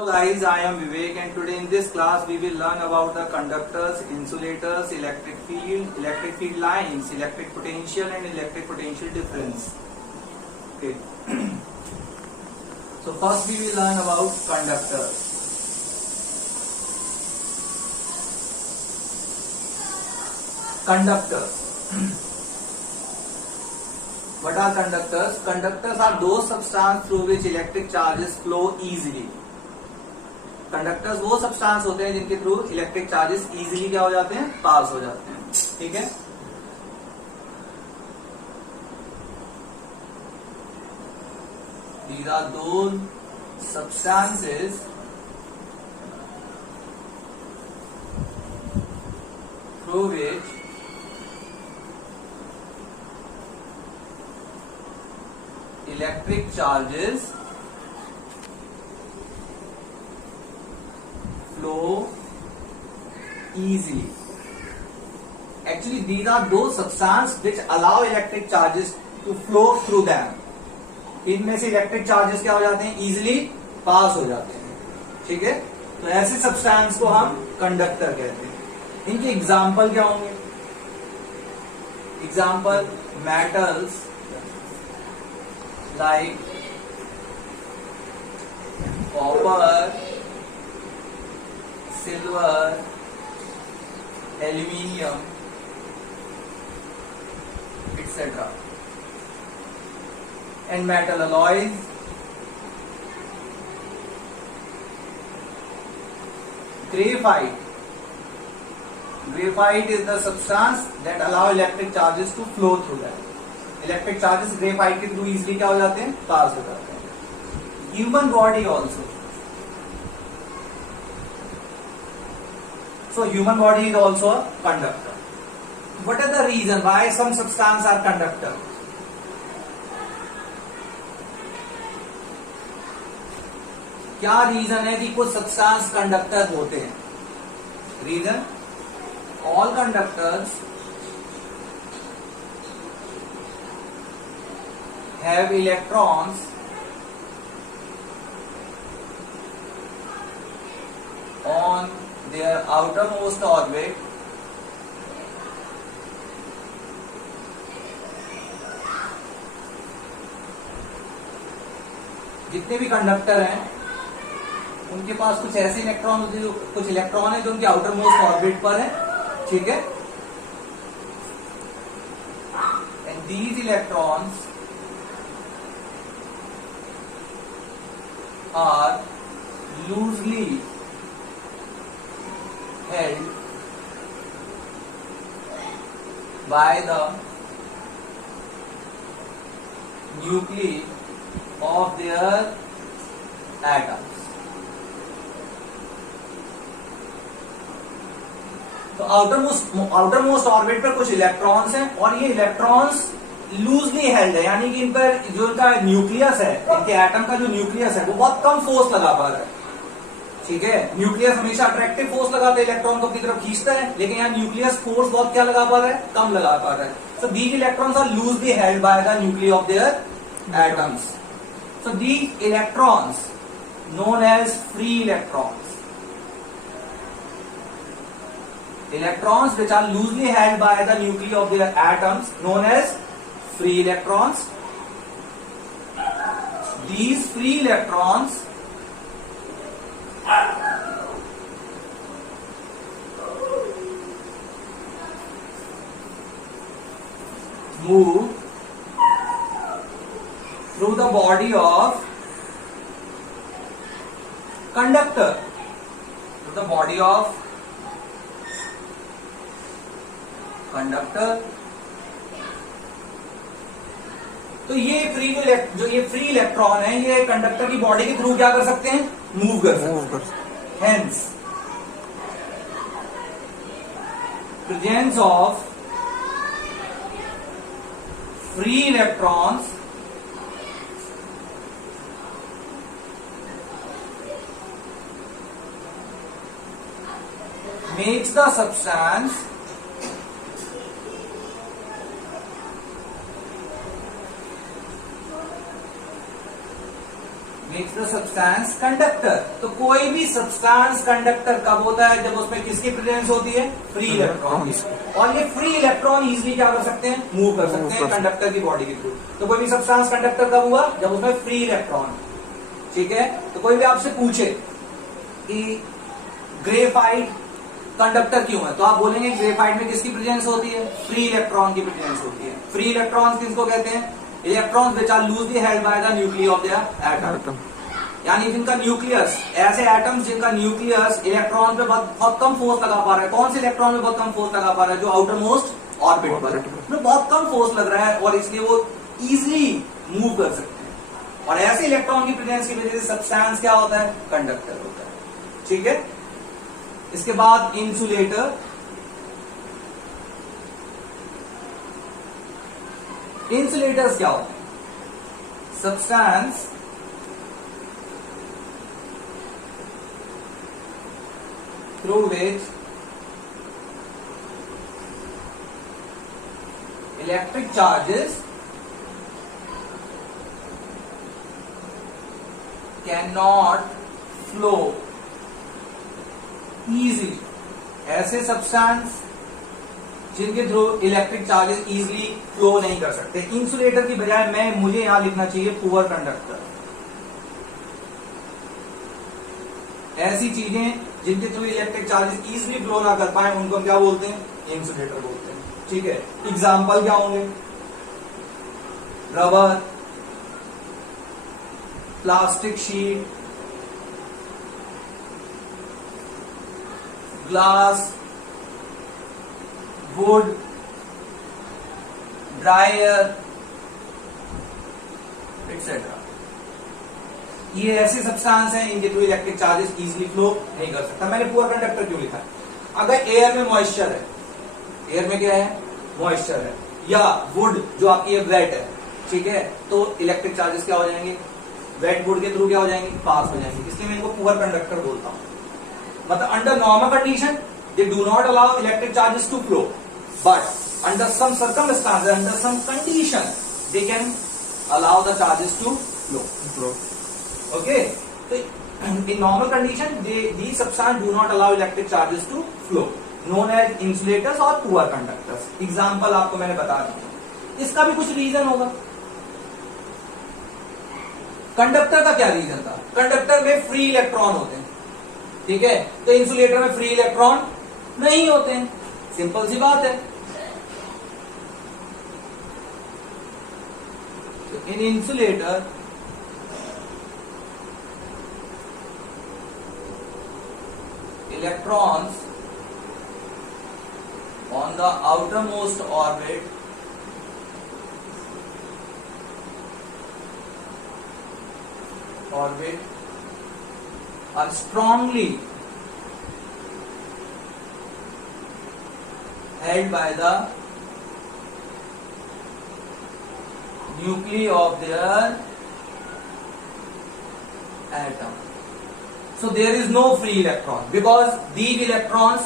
Hello guys, I am Vivek and today in this class we will learn about the conductors, insulators, electric field lines, electric potential and electric potential difference. Okay. So first we will learn about conductors. Conductors. What are conductors? Conductors are those substances through which electric charges flow easily. Conductors वो substance होते हैं जिनके through electric charges easily क्या हो जाते हैं, पास हो जाते हैं. ठीक है. These are those substances through which electric charges flow easily. Actually, these are those substances which allow electric charges to flow through them. इनमें से इलेक्ट्रिक चार्जेस क्या हो जाते हैं, इजीली पास हो जाते हैं. ठीक है. तो ऐसे सब्सटेंस को हम कंडक्टर कहते हैं. इनके एग्जाम्पल क्या होंगे? Example metals like copper, silver, aluminium, etc. And metal alloys, graphite. Graphite is the substance that allow electric charges to flow through that. Electric charges graphite के through easily क्या हो जाते हैं, पास हो जाते हैं. Human body also. So human body is also a conductor. What is the reason why some substances are conductor? क्या reason है कि कुछ सब्सटेंस कंडक्टर होते हैं? Reason, all conductors have electrons on their outermost orbit जितने भी conductor हैं उनके पास कुछ ऐसे इलेक्ट्रॉन होते हैं, कुछ इलेक्ट्रॉन है जो उनके आउटर मोस्ट ऑर्बिट पर है. ठीक है. And these electrons are loosely held by the nuclei of their atoms. तो आउटरमोस्ट ऑर्बिट पर कुछ इलेक्ट्रॉन्स हैं और ये इलेक्ट्रॉन्स लूजली हेल्ड है, यानी कि इन पर जो इनका न्यूक्लियस है, इनके एटम का जो न्यूक्लियस है वो बहुत कम फोर्स लगा पा रहा है. ठीक है. न्यूक्लियस हमेशा अट्रैक्टिव फोर्स लगाता है, इलेक्ट्रॉन को अपनी तरफ खींचता है, लेकिन यहाँ न्यूक्लियस फोर्स बहुत क्या लगा पा रहा है, कम लगा पा रहा है. So these electrons are loosely held by the nucleus of their atoms. So these electrons known as free electrons. Electrons which are loosely held by the nuclei of their atoms known as free electrons. These free electrons move through the body of conductor, through the body of conductor. तो ये free electron है, ये conductor की body के through क्या कर सकते हैं, मूव कर सकते हैं. Hence, presence of free electrons makes the substance makes the substance conductor. तो कोई भी सब्सटेंस कंडक्टर कब होता है? जब उसमें किसकी प्रेजेंस होती है? फ्री इलेक्ट्रॉन की। और ये फ्री इलेक्ट्रॉन इजीली क्या कर सकते हैं? मूव कर सकते हैं कंडक्टर की बॉडी के थ्रू। तो कोई भी सब्सटेंस कंडक्टर कब हुआ? जब उसमें फ्री इलेक्ट्रॉन। ठीक है, तो कोई भी आपसे पूछे कि ग्रेफाइट कंडक्टर क्यों है, तो आप बोलेंगे ग्रेफाइट में किसकी प्रेजेंस होती है? फ्री इलेक्ट्रॉन की प्रेजेंस होती है। फ्री इलेक्ट्रॉन किसको कहते हैं? Electrons which are loosely held by the nucleus of the atom. यानी जिनका न्यूक्लियस, ऐसे एटम्स जिनका न्यूक्लियस इलेक्ट्रॉन पे बहुत कम फोर्स लगा पा रहा है। कौन से इलेक्ट्रॉन में बहुत कम फोर्स लगा पा रहा है? जो आउटर मोस्ट ऑर्बिट पर में बहुत कम फोर्स लग रहा है और इसलिए वो इजिली मूव कर सकते हैं। और ऐसे इलेक्ट्रॉन की प्रेजेंस की वजह से सब्सटेंस क्या होता है? कंडक्टर होता है। ठीक है, इसके बाद इंसुलेटर। इंसुलेटर्स क्या होते हैं? Substance through which electric charges cannot flow easily। ऐसे सब्सटेंस जिनके through electric charges easily flow नहीं कर सकते। इंसुलेटर की बजाय मुझे यहां लिखना चाहिए पुअर कंडक्टर। ऐसी चीजें जिनके through electric charges easily flow ना कर पाए उनको हम क्या बोलते हैं? इंसुलेटर बोलते हैं। ठीक है, एग्जाम्पल क्या होंगे? Rubber, plastic sheet, glass, would, dryer etcetera. ये ऐसे सब्सटेंस हैं इनके through electric charges easily flow नहीं कर सकता। मैंने पुअर कंडक्टर क्यों लिखा है? अगर एयर में मॉइस्चर है, एयर में क्या है? मॉइस्चर है, या वुड जो आपकी वेट है, ठीक है, तो इलेक्ट्रिक चार्जेस क्या हो जाएंगे? वेट वुड के थ्रू क्या हो जाएंगे? पास हो जाएंगे। इसलिए मैं इनको पुअर कंडक्टर बोलता हूं। मतलब under normal condition they do not allow electric charges to flow, but under some circumstances, under some condition they can allow the charges to flow. Okay, so in normal condition, these substances do not allow electric charges to flow, known as insulators or poor conductors. Example आपको मैंने बता दिया। इसका भी कुछ reason होगा। Conductor का क्या रीजन था? कंडक्टर में फ्री इलेक्ट्रॉन होते हैं, ठीक है, तो इंसुलेटर में फ्री इलेक्ट्रॉन नहीं होते हैं। सिंपल सी बात है। इन insulator electrons on the outermost orbit are strongly held by the nuclei of their atom. So there is no free electron because these electrons,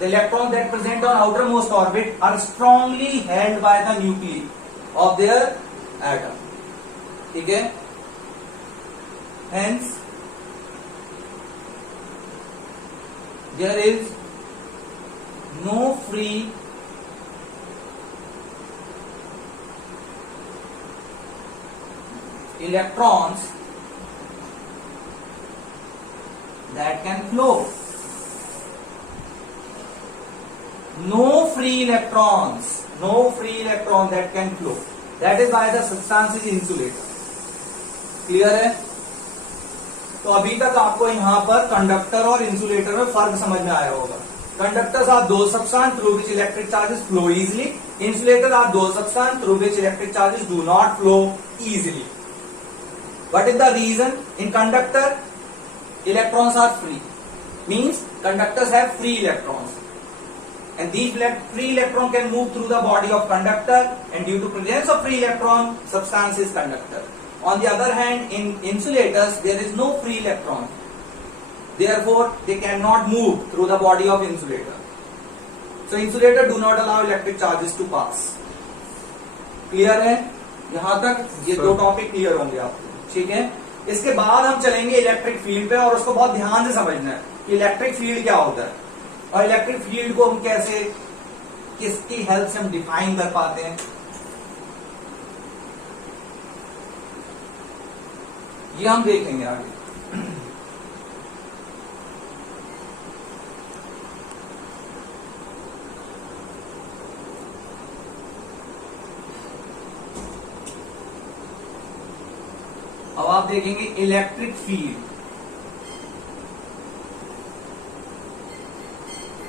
the electrons that present on outermost orbit are strongly held by the nuclei of their atom. ठीक है? Hence, there is no free electrons that can flow. No free electrons that can flow. That is why the substance is insulator. Clear है? तो अभी तक आपको यहाँ पर conductor और इंसुलेटर में फर्क समझ में आया होगा। Conductors are those substances through which electric charges flow easily. Insulators are those substances through which electric charges do not flow easily. What is the reason? In conductor, electrons are free, means conductors have free electrons, and these free electron can move through the body of conductor, and due to presence of free electron, substance is conductor. On the other hand, in insulators there is no free electron, therefore they cannot move through the body of insulator. So insulator do not allow electric charges to pass. Clear है? यहां तक ये दो topic clear होंगे आपको। ठीक है, इसके बाद हम चलेंगे इलेक्ट्रिक फील्ड पे, और उसको बहुत ध्यान से समझना है कि इलेक्ट्रिक फील्ड क्या होता है और इलेक्ट्रिक फील्ड को हम कैसे, किसकी हेल्प से हम डिफाइन कर पाते हैं, ये हम देखेंगे आगे। अब आप देखेंगे इलेक्ट्रिक फील्ड।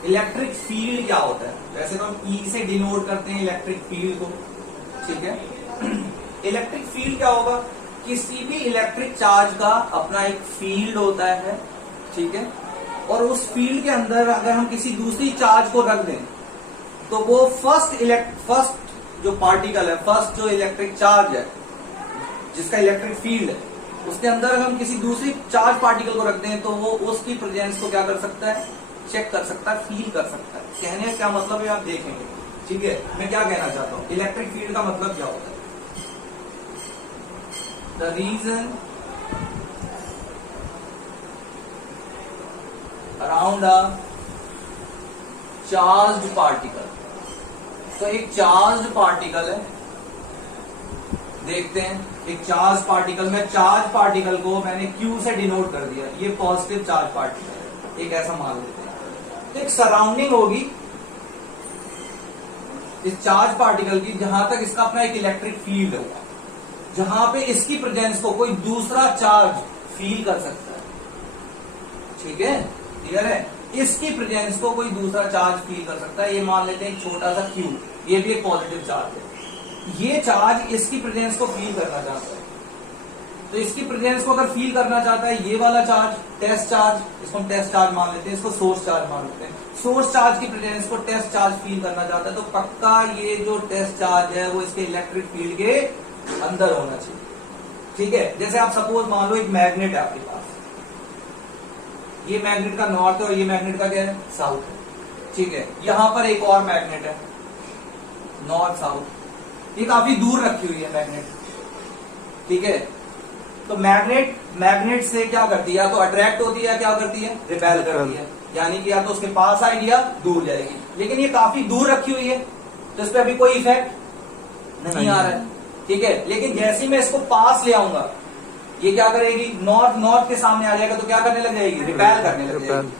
इलेक्ट्रिक फील्ड क्या होता है? वैसे तो हम ई से डिनोट करते हैं इलेक्ट्रिक फील्ड को, ठीक है। इलेक्ट्रिक फील्ड क्या होगा? किसी भी इलेक्ट्रिक चार्ज का अपना एक फील्ड होता है, ठीक है, और उस फील्ड के अंदर अगर हम किसी दूसरी चार्ज को रख दें तो वो फर्स्ट जो पार्टिकल है, फर्स्ट जो इलेक्ट्रिक चार्ज है जिसका इलेक्ट्रिक फील्ड है, उसके अंदर अगर हम किसी दूसरी चार्ज पार्टिकल को रखते हैं तो वो उसकी प्रेजेंस को क्या कर सकता है? चेक कर सकता है, फील कर सकता है। कहने का क्या मतलब है आप देखेंगे, ठीक है। मैं क्या कहना चाहता हूं, इलेक्ट्रिक फील्ड का मतलब क्या होता है? The region around a charged particle. तो एक चार्ज्ड पार्टिकल है, देखते हैं एक चार्ज पार्टिकल में, चार्ज पार्टिकल को मैंने Q से डिनोट कर दिया, ये पॉजिटिव चार्ज पार्टिकल है, एक ऐसा मान लेते हैं। तो एक सराउंडिंग होगी इस चार्ज पार्टिकल की जहां तक इसका अपना एक इलेक्ट्रिक फील्ड होगा, जहां पे इसकी प्रेजेंस को कोई दूसरा चार्ज फील कर सकता है, ठीक है, क्लियर है। इसकी प्रेजेंस को कोई दूसरा चार्ज फील कर सकता है, ये मान लेते हैं एक छोटा सा Q, ये भी एक पॉजिटिव चार्ज है। ये चार्ज इसकी प्रेजेंस को फील करना चाहता है, तो इसकी प्रेजेंस को अगर फील करना चाहता है, ये वाला चार्ज टेस्ट चार्ज, इसको हम टेस्ट चार्ज मान लेते हैं, इसको सोर्स चार्ज मान लेते हैं। सोर्स चार्ज की प्रेजेंस को टेस्ट चार्ज फील करना चाहता है, तो पक्का ये जो टेस्ट चार्ज है वो इसके इलेक्ट्रिक फील्ड के अंदर होना चाहिए, ठीक है। जैसे आप सपोज मान लो एक मैग्नेट है आपके पास, ये मैग्नेट का नॉर्थ है और ये मैग्नेट का क्या है? साउथ है, ठीक है। यहां पर एक और मैग्नेट है नॉर्थ साउथ, ये काफी दूर रखी हुई है मैग्नेट, ठीक है। तो मैग्नेट से क्या करती है? या तो अट्रैक्ट होती है या क्या करती है? रिपेल करती है, यानी कि या तो उसके पास आएगी या दूर जाएगी। लेकिन ये काफी दूर रखी हुई है तो इस पर अभी कोई इफेक्ट नहीं आ रहा है, ठीक है। लेकिन जैसे ही मैं इसको पास ले आऊंगा, ये क्या करेगी? नॉर्थ के सामने आ जाएगा तो क्या करने लग जाएगी? रिपेल करने लग जाएगी,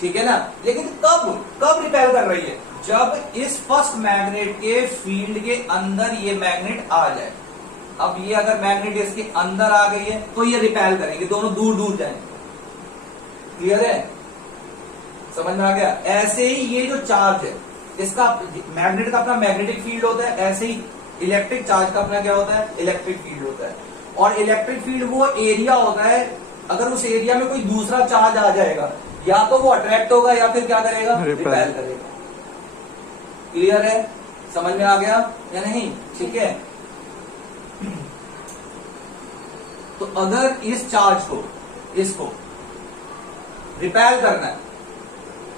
ठीक है ना। लेकिन कब रिपेल कर रही है? जब इस फर्स्ट मैग्नेट के फील्ड के अंदर ये मैग्नेट आ जाए। अब ये अगर मैग्नेट इसके अंदर आ गई है तो ये रिपेल करेंगे, दोनों दूर दूर जाएंगे, क्लियर है, समझ में आ गया। ऐसे ही ये जो चार्ज है इसका, मैग्नेट का अपना मैग्नेटिक फील्ड होता है, ऐसे ही इलेक्ट्रिक चार्ज का अपना क्या होता है? इलेक्ट्रिक फील्ड होता है। और इलेक्ट्रिक फील्ड वो एरिया होता है, अगर उस एरिया में कोई दूसरा चार्ज आ जाएगा या तो वो अट्रैक्ट होगा या फिर क्या करेगा? रिपेल करेगा, क्लियर है, समझ में आ गया या नहीं, ठीक है। तो अगर इस चार्ज को, इसको रिपेल करना है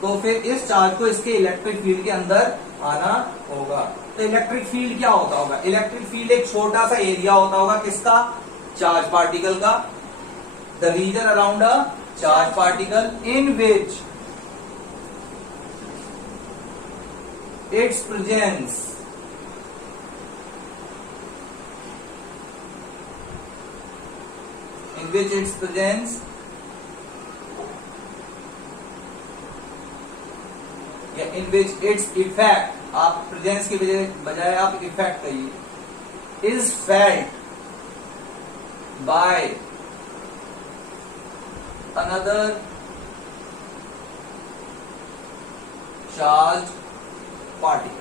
तो फिर इस चार्ज को इसके इलेक्ट्रिक फील्ड के अंदर आना होगा। तो इलेक्ट्रिक फील्ड क्या होता होगा? इलेक्ट्रिक फील्ड एक छोटा सा एरिया होता होगा, किसका? चार्ज पार्टिकल का। The region around a charge particle in which it's presence या in which its effect, आप प्रेजेंस की बजाय आप इफेक्ट कहिए, is felt by another charged particle।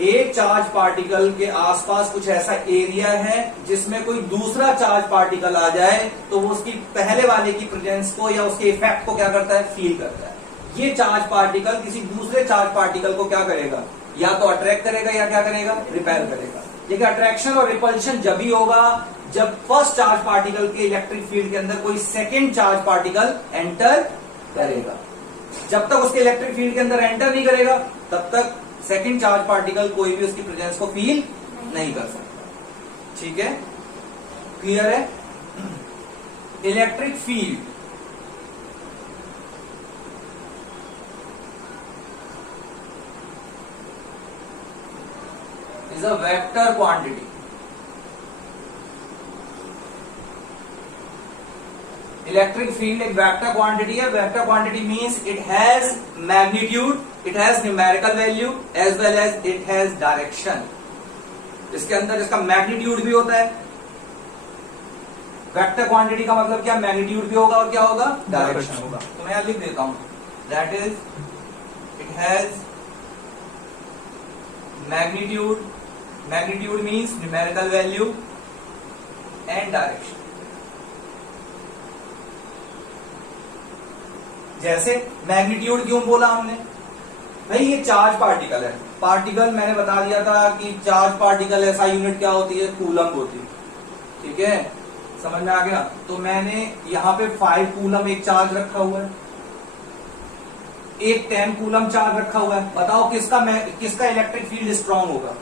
एक चार्ज पार्टिकल के आसपास कुछ ऐसा एरिया है जिसमें कोई दूसरा चार्ज पार्टिकल आ जाए तो वो उसकी पहले वाले की प्रेजेंस को या उसके इफेक्ट को क्या करता है? फील करता है। ये चार्ज पार्टिकल किसी दूसरे चार्ज पार्टिकल को क्या करेगा? या तो अट्रैक्ट करेगा या क्या करेगा? रिपेल करेगा। लेकिन अट्रैक्शन और रिपल्शन जब ही होगा जब फर्स्ट चार्ज पार्टिकल के इलेक्ट्रिक फील्ड के अंदर कोई सेकेंड चार्ज पार्टिकल एंटर करेगा। जब तक उसके इलेक्ट्रिक फील्ड के अंदर एंटर नहीं करेगा तब तक सेकंड चार्ज पार्टिकल कोई भी उसकी प्रेजेंस को फील नहीं कर सकता। ठीक है, क्लियर है? Electric field is a vector quantity. Electric field एक वेक्टर क्वांटिटी है। Vector quantity means it has magnitude, it has numerical value as well as it has direction. इसके अंदर इसका मैग्नीट्यूड भी होता है। वेक्टर क्वांटिटी का मतलब क्या? मैग्नीट्यूड भी होगा और क्या होगा? डायरेक्शन होगा। तो मैं यहां लिख देता हूं, that is it has magnitude, magnitude means numerical value and direction. जैसे मैग्नीट्यूड क्यों बोला हमने? भाई ये चार्ज पार्टिकल है। पार्टिकल मैंने बता दिया था कि चार्ज पार्टिकल ऐसा यूनिट क्या होती है? कूलम होती है। ठीक है, समझ में आ गया? तो मैंने यहां पे 5 कूलम एक चार्ज रखा हुआ है, एक 10 कूलम चार्ज रखा हुआ है। बताओ किसका इलेक्ट्रिक फील्ड स्ट्रांग होगा?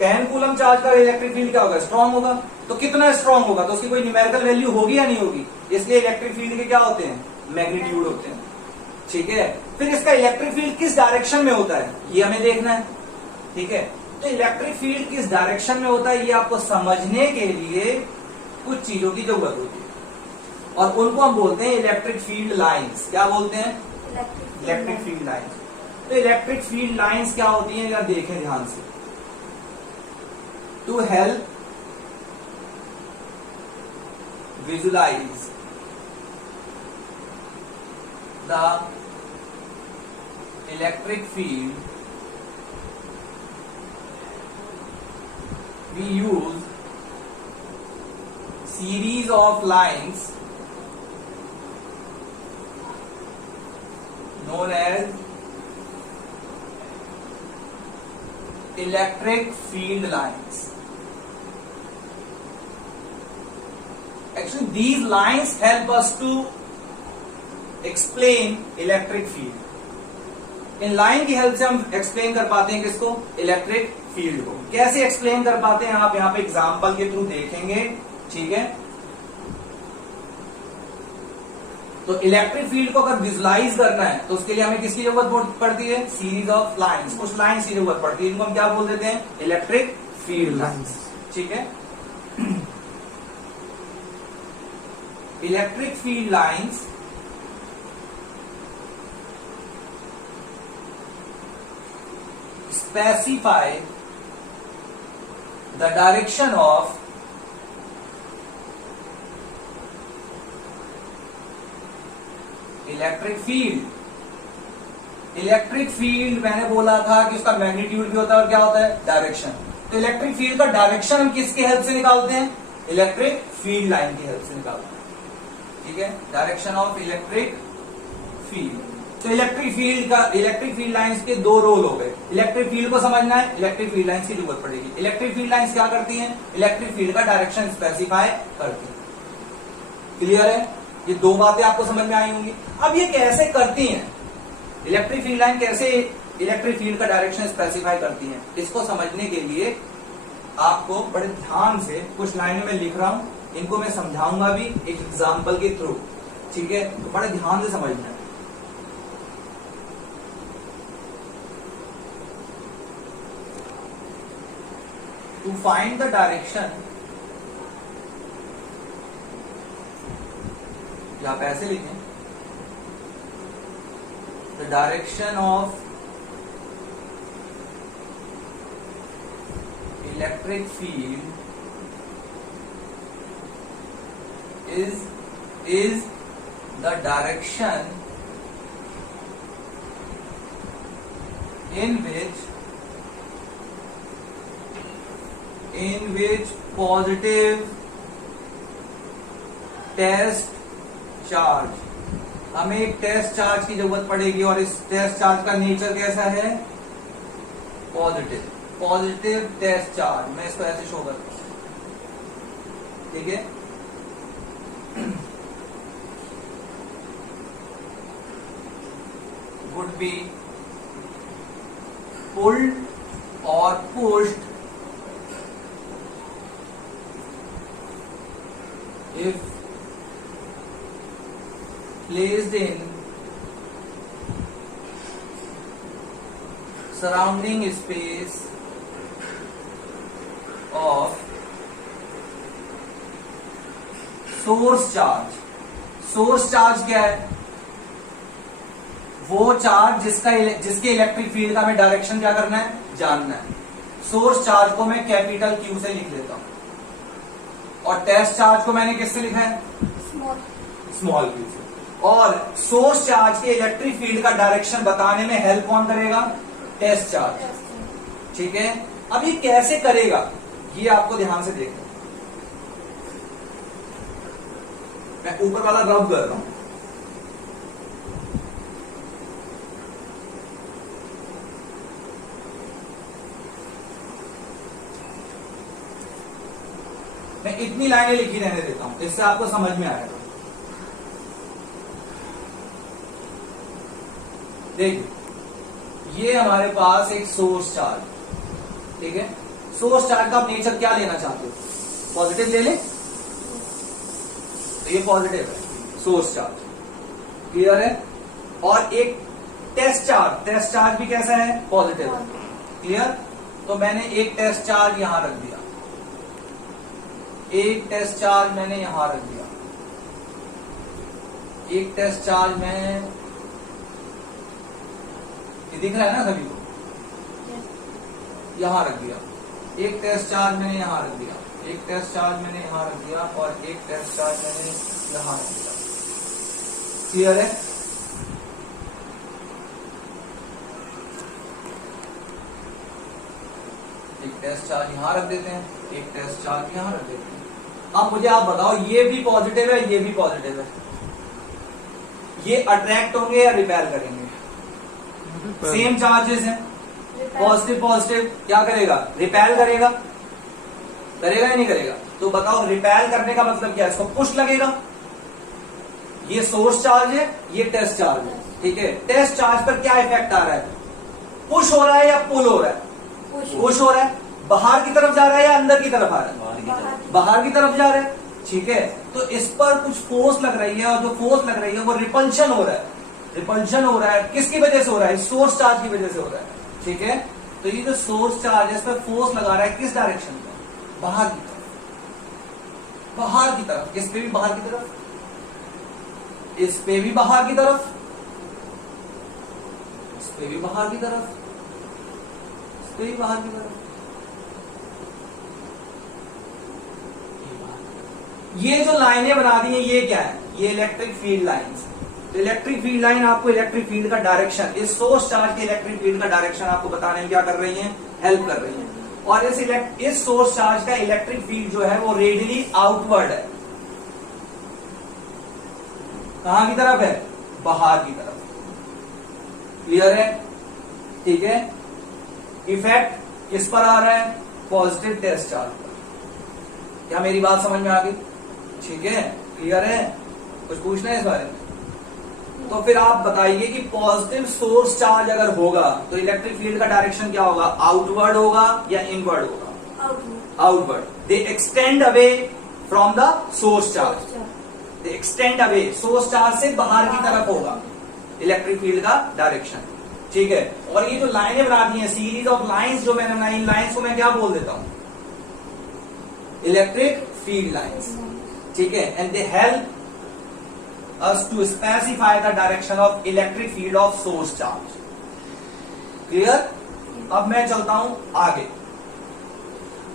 10 कूलम चार्ज का इलेक्ट्रिक फील्ड क्या होगा? स्ट्रांग होगा। तो कितना स्ट्रांग होगा? तो उसकी कोई न्यूमेरिकल वैल्यू होगी या नहीं होगी? इसलिए इलेक्ट्रिक फील्ड के क्या होते हैं? मैग्नीट्यूड होते हैं। ठीक है, फिर इसका इलेक्ट्रिक फील्ड किस डायरेक्शन में होता है ये हमें देखना है। ठीक है, तो इलेक्ट्रिक फील्ड किस डायरेक्शन में होता है ये आपको समझने के लिए कुछ चीजों की जरूरत होती है, और उनको हम बोलते हैं इलेक्ट्रिक फील्ड लाइंस। क्या बोलते हैं? Electric field lines. तो इलेक्ट्रिक फील्ड लाइंस क्या होती हैं? यार देखें ध्यान से। To help visualize the electric field, we use series of lines known as electric field lines. Actually, these lines help us to explain electric field. In line की help से हम एक्सप्लेन कर पाते हैं किसको? इलेक्ट्रिक फील्ड को। कैसे explain कर पाते हैं आप यहाँ पे एग्जाम्पल के थ्रू देखेंगे। ठीक है, तो इलेक्ट्रिक फील्ड को अगर विजुलाइज करना है तो उसके लिए हमें किसकी जरूरत पड़ती है? Series of lines. कुछ लाइंस की जरूरत पड़ती है, इनको हम क्या बोल देते हैं? Electric field lines. ठीक है, electric field lines specify the direction of electric field. Electric field मैंने बोला था कि उसका मैग्नीट्यूड भी होता है और क्या होता है? डायरेक्शन। तो इलेक्ट्रिक फील्ड का डायरेक्शन हम किसके हेल्प से निकालते हैं? इलेक्ट्रिक फील्ड लाइन की हेल्प से निकालते हैं। ठीक है, डायरेक्शन ऑफ इलेक्ट्रिक फील्ड। तो इलेक्ट्रिक फील्ड लाइंस के 2 रोल हो गए। इलेक्ट्रिक फील्ड को समझना है, इलेक्ट्रिक फील्ड लाइंस की जरूरत पड़ेगी। इलेक्ट्रिक फील्ड लाइंस क्या करती हैं? इलेक्ट्रिक फील्ड का डायरेक्शन स्पेसिफाई करती हैं। क्लियर है? ये 2 बातें आपको समझ में आई होंगी। अब ये कैसे करती हैं? इलेक्ट्रिक फील्ड लाइन कैसे इलेक्ट्रिक फील्ड का डायरेक्शन स्पेसिफाई करती हैं? इसको समझने के लिए आपको बड़े ध्यान से कुछ लाइनें में लिख रहा हूं, इनको मैं समझाऊंगा भी एक एग्जाम्पल के थ्रू। ठीक है, तो बड़े ध्यान से समझना है। टू फाइंड द डायरेक्शन, या आप ऐसे लिखें, the direction of electric field is the direction in which positive test charge, हमें एक टेस्ट चार्ज की जरूरत पड़ेगी और इस टेस्ट चार्ज का नेचर कैसा है? Positive test charge. मैं इसको ऐसे शो करता हूं। ठीक है, would be pulled or pushed if placed in surrounding space of source charge. Source charge क्या है? वो चार्ज जिसके इलेक्ट्रिक फील्ड का हमें डायरेक्शन क्या करना है, जानना है। सोर्स चार्ज को मैं कैपिटल क्यू से लिख लेता हूं और टेस्ट चार्ज को मैंने किससे लिखा है, स्मॉल क्यू से। और सोर्स चार्ज के इलेक्ट्रिक फील्ड का डायरेक्शन बताने में हेल्प कौन करेगा, टेस्ट चार्ज। ठीक है, अब ये कैसे करेगा ये आपको ध्यान से देखना। मैं ऊपर वाला रब कर रहा हूं, मैं इतनी लाइनें लिखी रहने देता हूं, इससे आपको समझ में आएगा। देखिए, ये हमारे पास एक सोर्स चार्ज, ठीक है। सोर्स चार्ज का आप नेचर क्या लेना चाहते हो, पॉजिटिव ले लें, तो ये पॉजिटिव है सोर्स चार्ज, क्लियर है। और एक टेस्ट चार्ज भी कैसा है, पॉजिटिव है, क्लियर। तो मैंने एक टेस्ट चार्ज यहां रख दिया, एक टेस्ट चार्ज मैंने यहां रख दिया, एक टेस्ट चार्ज मैं, ये दिख रहा है ना सभी को, यहां रख दिया। एक टेस्ट चार्ज मैंने यहां रख दिया, एक टेस्ट चार्ज मैंने यहां रख दिया और एक टेस्ट चार्ज मैंने यहां रख दिया, क्लियर है। एक टेस्ट चार्ज यहां रख देते हैं, एक टेस्ट चार्ज यहां रख देते हैं। अब मुझे आप बताओ, ये भी पॉजिटिव है, ये भी पॉजिटिव है, ये अट्रैक्ट होंगे या रिपेल करेंगे? सेम चार्जेस हैं, पॉजिटिव पॉजिटिव, क्या करेगा, रिपेल करेगा, करेगा या नहीं करेगा? तो बताओ रिपेल करने का मतलब क्या है, इसको पुश लगेगा। ये सोर्स चार्ज है, ये टेस्ट चार्ज है, ठीक है। टेस्ट चार्ज पर क्या इफेक्ट आ रहा है, पुश हो रहा है या पुल हो रहा है? पुश हो रहा है। बाहर की तरफ जा रहा है या अंदर की तरफ आ रहा है? बाहर की तरफ जा रहा है, ठीक है। तो इस पर कुछ फोर्स लग रही है और जो फोर्स लग रही है वो रिपल्शन हो रहा है। रिपल्शन हो रहा है किसकी वजह से हो रहा है, सोर्स चार्ज की वजह से हो रहा है, ठीक है। तो ये जो सोर्स चार्ज है इस पर फोर्स लगा रहा है किस डायरेक्शन में, बाहर की तरफ, बाहर की तरफ। किस पे भी बाहर की तरफ, इस पे भी बाहर की तरफ, इस पे भी बाहर की तरफ, इस पे भी बाहर की तरफ। ये जो लाइनें बना दी हैं ये क्या है, ये इलेक्ट्रिक फील्ड लाइंस। तो इलेक्ट्रिक फील्ड लाइन आपको इलेक्ट्रिक फील्ड का डायरेक्शन, इस सोर्स चार्ज के इलेक्ट्रिक फील्ड का डायरेक्शन आपको बताने में क्या कर रही हैं, हेल्प कर रही हैं। और इस सोर्स चार्ज का इलेक्ट्रिक फील्ड जो है वो रेडियली आउटवर्ड है। कहां की तरफ है, बाहर की तरफ, क्लियर है, ठीक है। इफेक्ट किस पर आ रहा है, पॉजिटिव टेस्ट चार्ज पर। क्या मेरी बात समझ में आ गई, ठीक है, क्लियर है। कुछ पूछना है इस बारे में? तो फिर आप बताइए कि पॉजिटिव सोर्स चार्ज अगर होगा तो इलेक्ट्रिक फील्ड का डायरेक्शन क्या होगा, आउटवर्ड होगा या इनवर्ड होगा, outward. They extend away from the source charge, they extend away, source charge से बाहर की तरफ होगा इलेक्ट्रिक फील्ड का डायरेक्शन, ठीक है। और ये जो लाइनें बना दी हैं, सीरीज ऑफ लाइंस जो मैंने बनाई, इन लाइंस को मैं क्या बोल देता हूं, इलेक्ट्रिक फील्ड लाइंस, ठीक है। And they help us to specify the direction of electric field of source charge, clear। अब मैं चलता हूं आगे।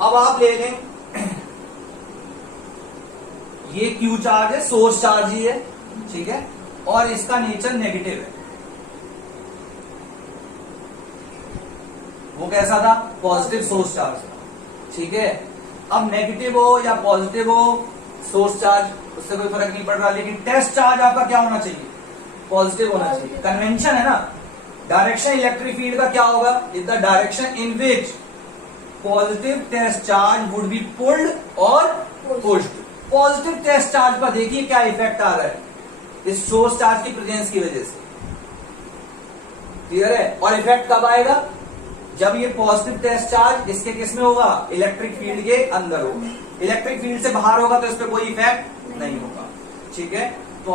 अब आप ले लें ये Q चार्ज है, सोर्स चार्ज ही है, ठीक है, और इसका नेचर नेगेटिव है। वो कैसा था, पॉजिटिव सोर्स चार्ज, ठीक है। अब नेगेटिव हो या पॉजिटिव हो सोर्स चार्ज, उससे कोई फर्क नहीं पड़ रहा, लेकिन टेस्ट चार्ज आपका क्या होना चाहिए, पॉजिटिव होना चाहिए। कन्वेंशन है ना, डायरेक्शन इलेक्ट्रिक फील्ड का क्या होगा, is the direction in which positive test charge would be pulled और पुश्ड। पॉजिटिव टेस्ट चार्ज पर देखिए क्या इफेक्ट आ रहा है इस सोर्स चार्ज की प्रेजेंस की वजह से, क्लियर है। और इफेक्ट कब आएगा, जब ये पॉजिटिव टेस्ट चार्ज इसके किस में होगा, इलेक्ट्रिक फील्ड के अंदर होगा। इलेक्ट्रिक फील्ड से बाहर होगा तो इस पर कोई इफेक्ट नहीं होगा। ठीक है, तो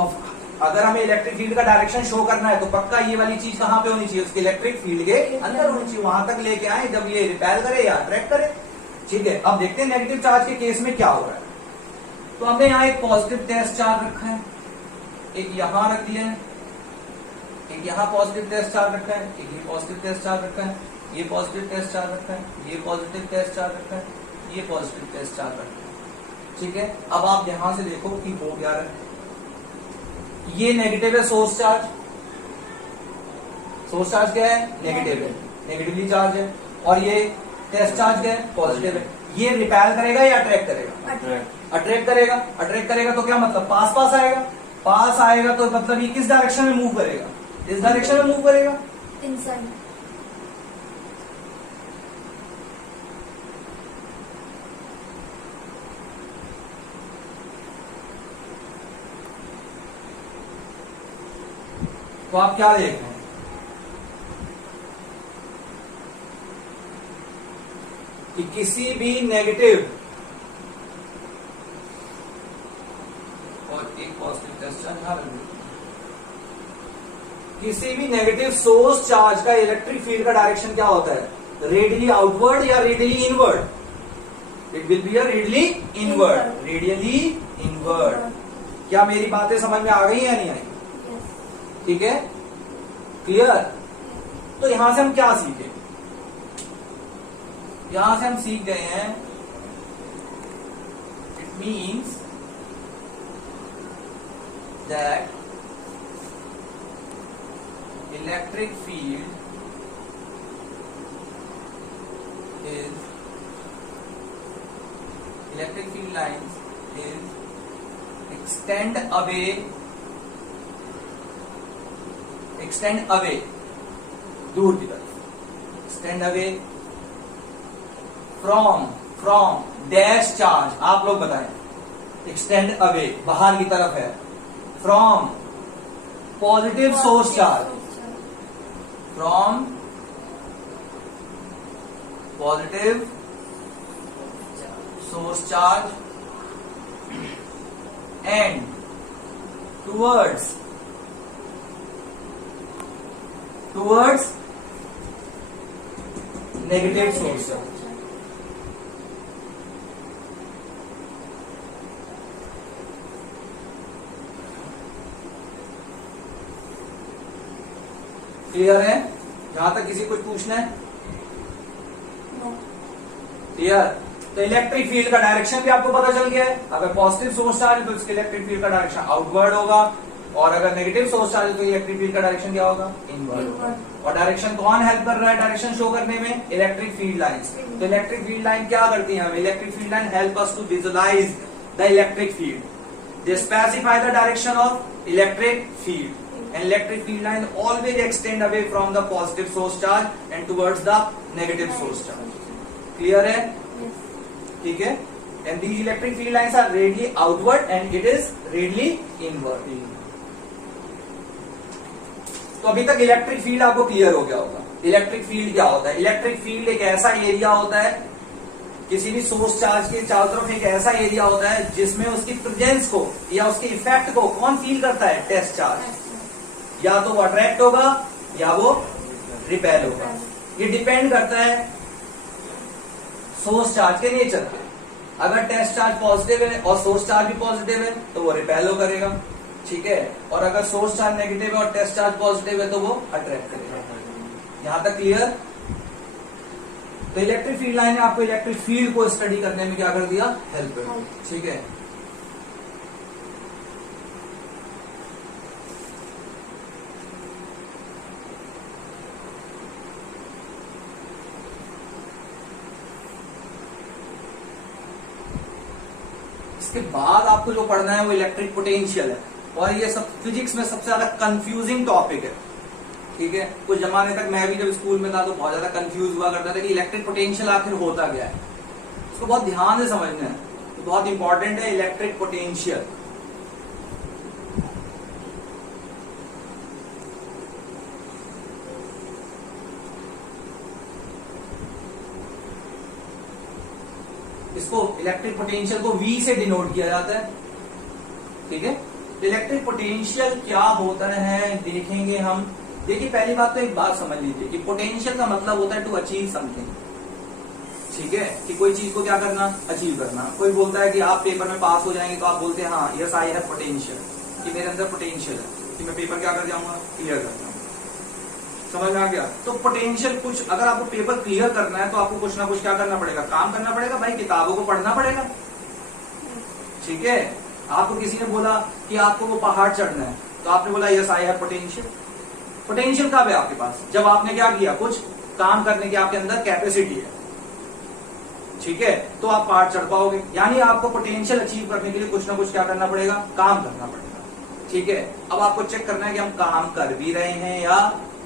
अगर हमें इलेक्ट्रिक फील्ड का डायरेक्शन शो करना है तो पक्का ये वाली चीज कहां पे होनी चाहिए, उसके इलेक्ट्रिक फील्ड के अंदर होनी चाहिए, वहां तक लेके आए जब ये रिपेल करे या अट्रैक्ट करे। ठीक है, अब देखते हैं नेगेटिव चार्ज के केस में क्या हो रहा है। तो हमने यहाँ एक पॉजिटिव टेस्ट चार्ज रखा है, एक यहां रख दिया है, एक यहाँ पॉजिटिव टेस्ट चार्ज रखा है, एक ये पॉजिटिव टेस्ट चार्ज रखा है, ये पॉजिटिव टेस्ट चार्ज रखा है, ये पॉजिटिव टेस्ट चार्ज रखा है, ये पॉजिटिव टेस्ट चार्ज रखा है। ठीक है, अब आप यहां से देखो कि हो क्या रहा है। ये नेगेटिव है सोर्स चार्ज, सोर्स चार्ज क्या है, नेगेटिव है, नेगेटिवली चार्ज है, और ये टेस्ट चार्ज क्या है, पॉजिटिव है। ये रिपेल करेगा या अट्रैक्ट करेगा, अट्रैक्ट करेगा। अट्रैक्ट करेगा तो क्या मतलब, पास पास आएगा, पास आएगा तो मतलब ये किस डायरेक्शन में मूव करेगा, इस डायरेक्शन में मूव करेगा, इनसाइड। तो आप क्या देख रहे हैं कि किसी भी नेगेटिव और एक पॉजिटिव टेस्ट चार्ज यहां रख दीजिए, किसी भी नेगेटिव सोर्स चार्ज का इलेक्ट्रिक फील्ड का डायरेक्शन क्या होता है, रेडियली आउटवर्ड या radially inward. It will be a radially inward, radially inward. क्या मेरी बातें समझ में आ गई या नहीं आई? ठीक है, क्लियर। तो यहां से हम क्या सीखे, यहां से हम सीख गए हैं, it means that electric field is electric field lines is extend away दूर की तरफ, extend away from dash charge। आप लोग बताएं, extend away बाहर की तरफ है, from positive source charge, from positive source charge and towards negative source charge। Clear है? जहां तक किसी कुछ पूछना है? क्लियर। तो इलेक्ट्रिक फील्ड का डायरेक्शन भी आपको पता चल गया है। अगर पॉजिटिव सोर्स चार्ज है तो इसके इलेक्ट्रिक फील्ड का डायरेक्शन आउटवर्ड होगा, और अगर नेगेटिव सोर्स चार्ज है तो इलेक्ट्रिक फील्ड का डायरेक्शन क्या होगा, इनवर्ड होगा। और डायरेक्शन कौन हेल्प कर रहा है डायरेक्शन शो करने में, इलेक्ट्रिक फील्ड लाइंस। तो इलेक्ट्रिक फील्ड लाइन क्या करती है हमें, electric field line help us to visualise the electric field. They specify the direction of electric field. And electric field line always extend away from the positive source charge and towards the negative source charge। Clear है? ठीक है। And these electric field lines are radially outward and it is radially inward। तो अभी तक electric field आपको clear हो गया होगा। इलेक्ट्रिक फील्ड क्या होता है? इलेक्ट्रिक फील्ड एक ऐसा एरिया होता है, किसी भी सोर्स चार्ज के चारों तरफ एक ऐसा एरिया होता है जिसमें उसकी प्रेजेंस को या उसके इफेक्ट को कौन फील करता है, टेस्ट चार्ज। या तो वो अट्रैक्ट होगा या वो रिपेल होगा। ये डिपेंड करता है सोर्स चार्ज के नेचर पे। अगर टेस्ट चार्ज पॉजिटिव है और सोर्स चार्ज भी पॉजिटिव है तो वो रिपेल करेगा, ठीक है। और अगर सोर्स चार्ज नेगेटिव है और टेस्ट चार्ज पॉजिटिव है तो वो अट्रैक्ट करेगा। यहां तक क्लियर? तो इलेक्ट्रिक फील्ड लाइन ने आपको इलेक्ट्रिक फील्ड को स्टडी करने में क्या कर दिया, हेल्प कर दिया, ठीक है। इसके बाद आपको जो पढ़ना है वो इलेक्ट्रिक पोटेंशियल है, और ये सब फिजिक्स में सबसे ज्यादा कंफ्यूजिंग टॉपिक है, ठीक है। कुछ जमाने तक मैं भी जब स्कूल में था तो बहुत ज्यादा कंफ्यूज हुआ करता था कि इलेक्ट्रिक पोटेंशियल आखिर होता क्या है। इसको बहुत ध्यान से समझना है, तो बहुत इंपॉर्टेंट है इलेक्ट्रिक पोटेंशियल। इलेक्ट्रिक पोटेंशियल को V से डिनोट किया जाता है, ठीक है। इलेक्ट्रिक पोटेंशियल क्या होता है देखेंगे हम। देखिए पहली बात तो एक बात समझ लीजिए कि पोटेंशियल का मतलब होता है टू अचीव समथिंग, ठीक है, कि कोई चीज को क्या करना, अचीव करना। कोई बोलता है कि आप पेपर में पास हो जाएंगे तो आप बोलते हैं हाँ यस आई हैव पोटेंशियल, कि मेरे अंदर पोटेंशियल है कि मैं पेपर क्या कर जाऊंगा, क्लियर कर जाऊंगा। समझ में आ गया। तो पोटेंशियल कुछ, अगर आपको पेपर क्लियर करना है तो आपको कुछ ना कुछ क्या करना पड़ेगा, काम करना पड़ेगा भाई, किताबों को पढ़ना पड़ेगा, ठीक है। आपको किसी ने बोला कि आपको वो पहाड़ चढ़ना है तो आपने बोला yes I have potential. Potential कब है आपके पास, जब आपने क्या किया, कुछ काम करने की आपके अंदर कैपेसिटी है, ठीक है, तो आप पहाड़ चढ़ पाओगे। यानी आपको पोटेंशियल अचीव करने के लिए कुछ ना कुछ क्या करना पड़ेगा, काम करना पड़ेगा, ठीक है। अब आपको चेक करना है कि हम काम कर भी रहे हैं या